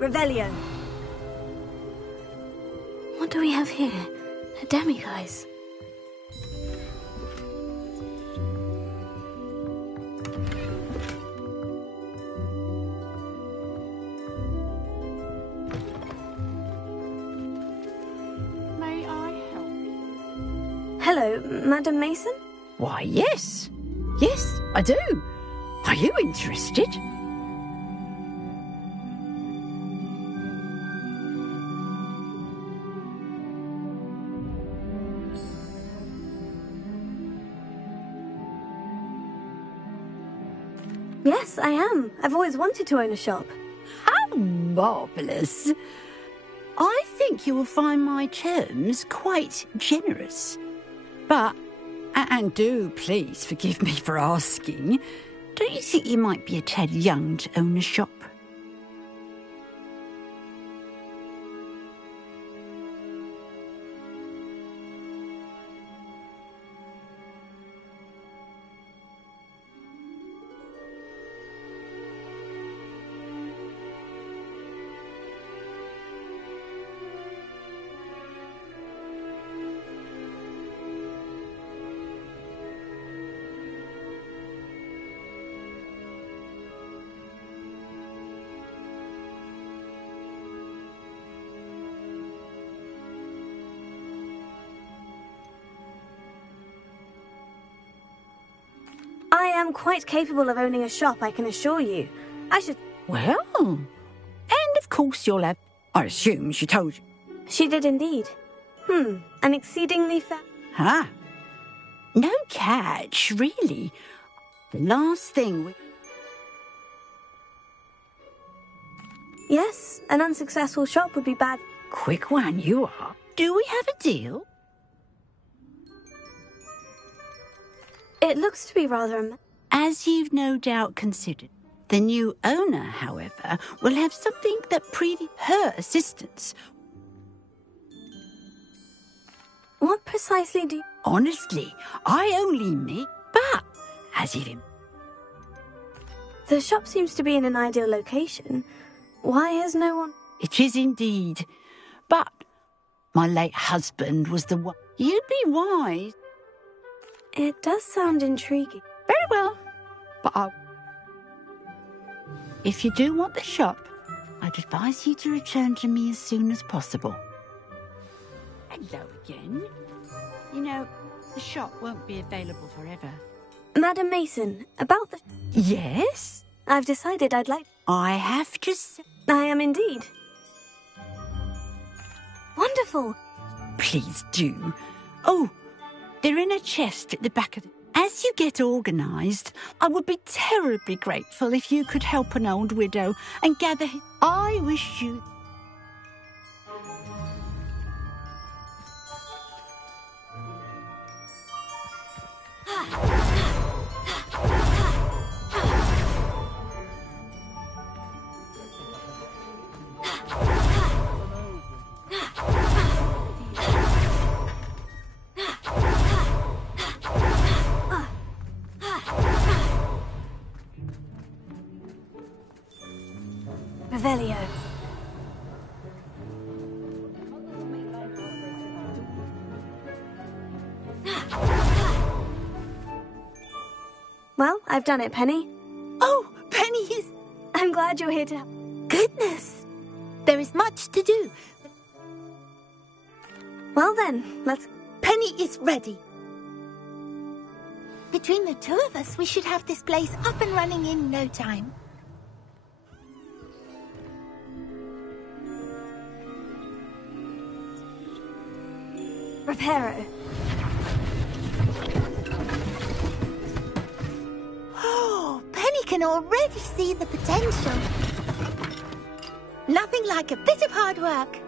Revelio. What do we have here? A demiguise. May I help you? Hello, Madam Mason? Why, yes. Yes, I do. Are you interested? Yes, I am. I've always wanted to own a shop. How marvellous. I think you will find my terms quite generous. But, and do please forgive me for asking, don't you think you might be a tad young to own a shop? I am quite capable of owning a shop, I can assure you. I should... Well, and of course you'll have... I assume she told you. She did indeed. An exceedingly fair... Ah, no catch, really. The last thing we... Yes, an unsuccessful shop would be bad. Quick one, you are. Do we have a deal? It looks to be rather... As you've no doubt considered. The new owner, however, will have something that her assistance. What precisely do you... Honestly, I only mean... But, as if... The shop seems to be in an ideal location. Why has no one... It is indeed. But my late husband was the one... You'd be wise. It does sound intriguing. Very well. But if you do want the shop, I'd advise you to return to me as soon as possible. Hello again. You know, the shop won't be available forever. Madam Mason, about the... Yes? I've decided I'd like... I have to say... I am indeed. Wonderful. Please do. Oh, they're in a chest at the back of the... As you get organised, I would be terribly grateful if you could help an old widow and gather... I wish you... I've done it, Penny. Oh, Penny is... I'm glad you're here to... Goodness. There is much to do. Well then, let's... Penny is ready. Between the two of us, we should have this place up and running in no time. Reparo. Oh, Penny can already see the potential. Nothing like a bit of hard work.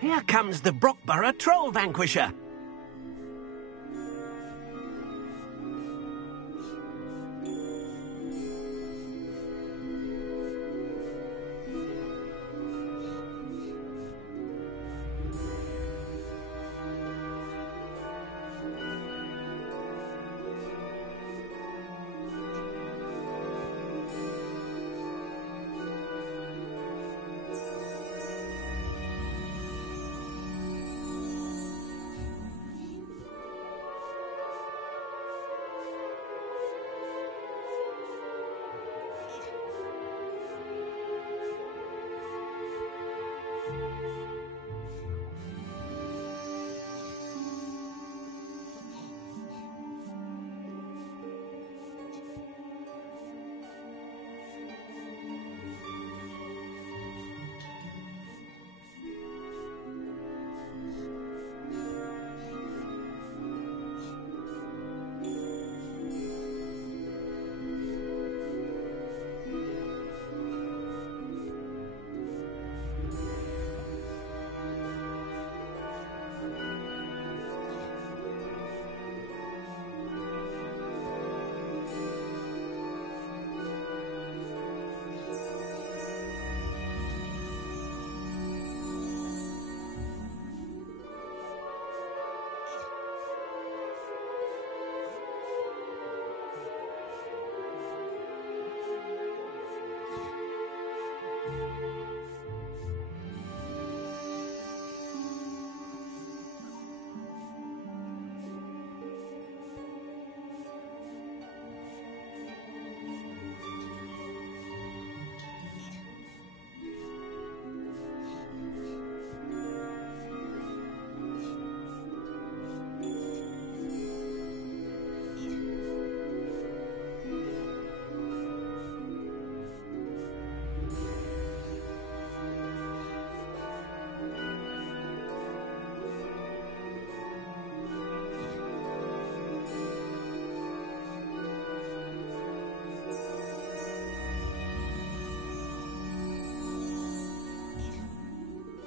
Here comes the Brockborough Troll Vanquisher.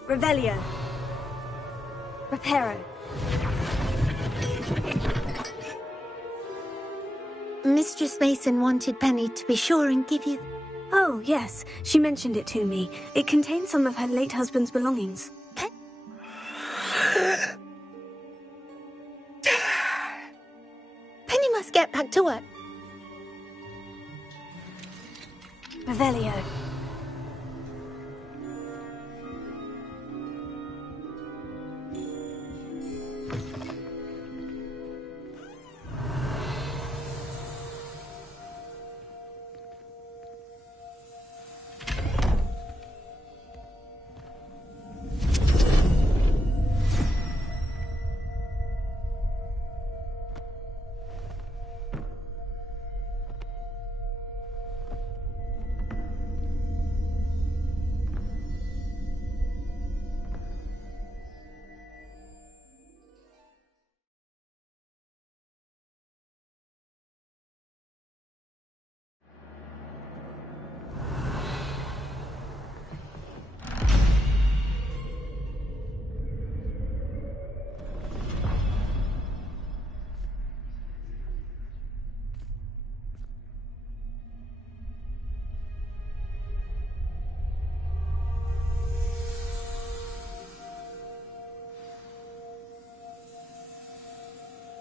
Revelio. Reparo. Mistress Mason wanted Penny to be sure and give you... Oh, yes. She mentioned it to me. It contains some of her late husband's belongings. Penny must get back to work. Revelio.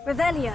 Revelio.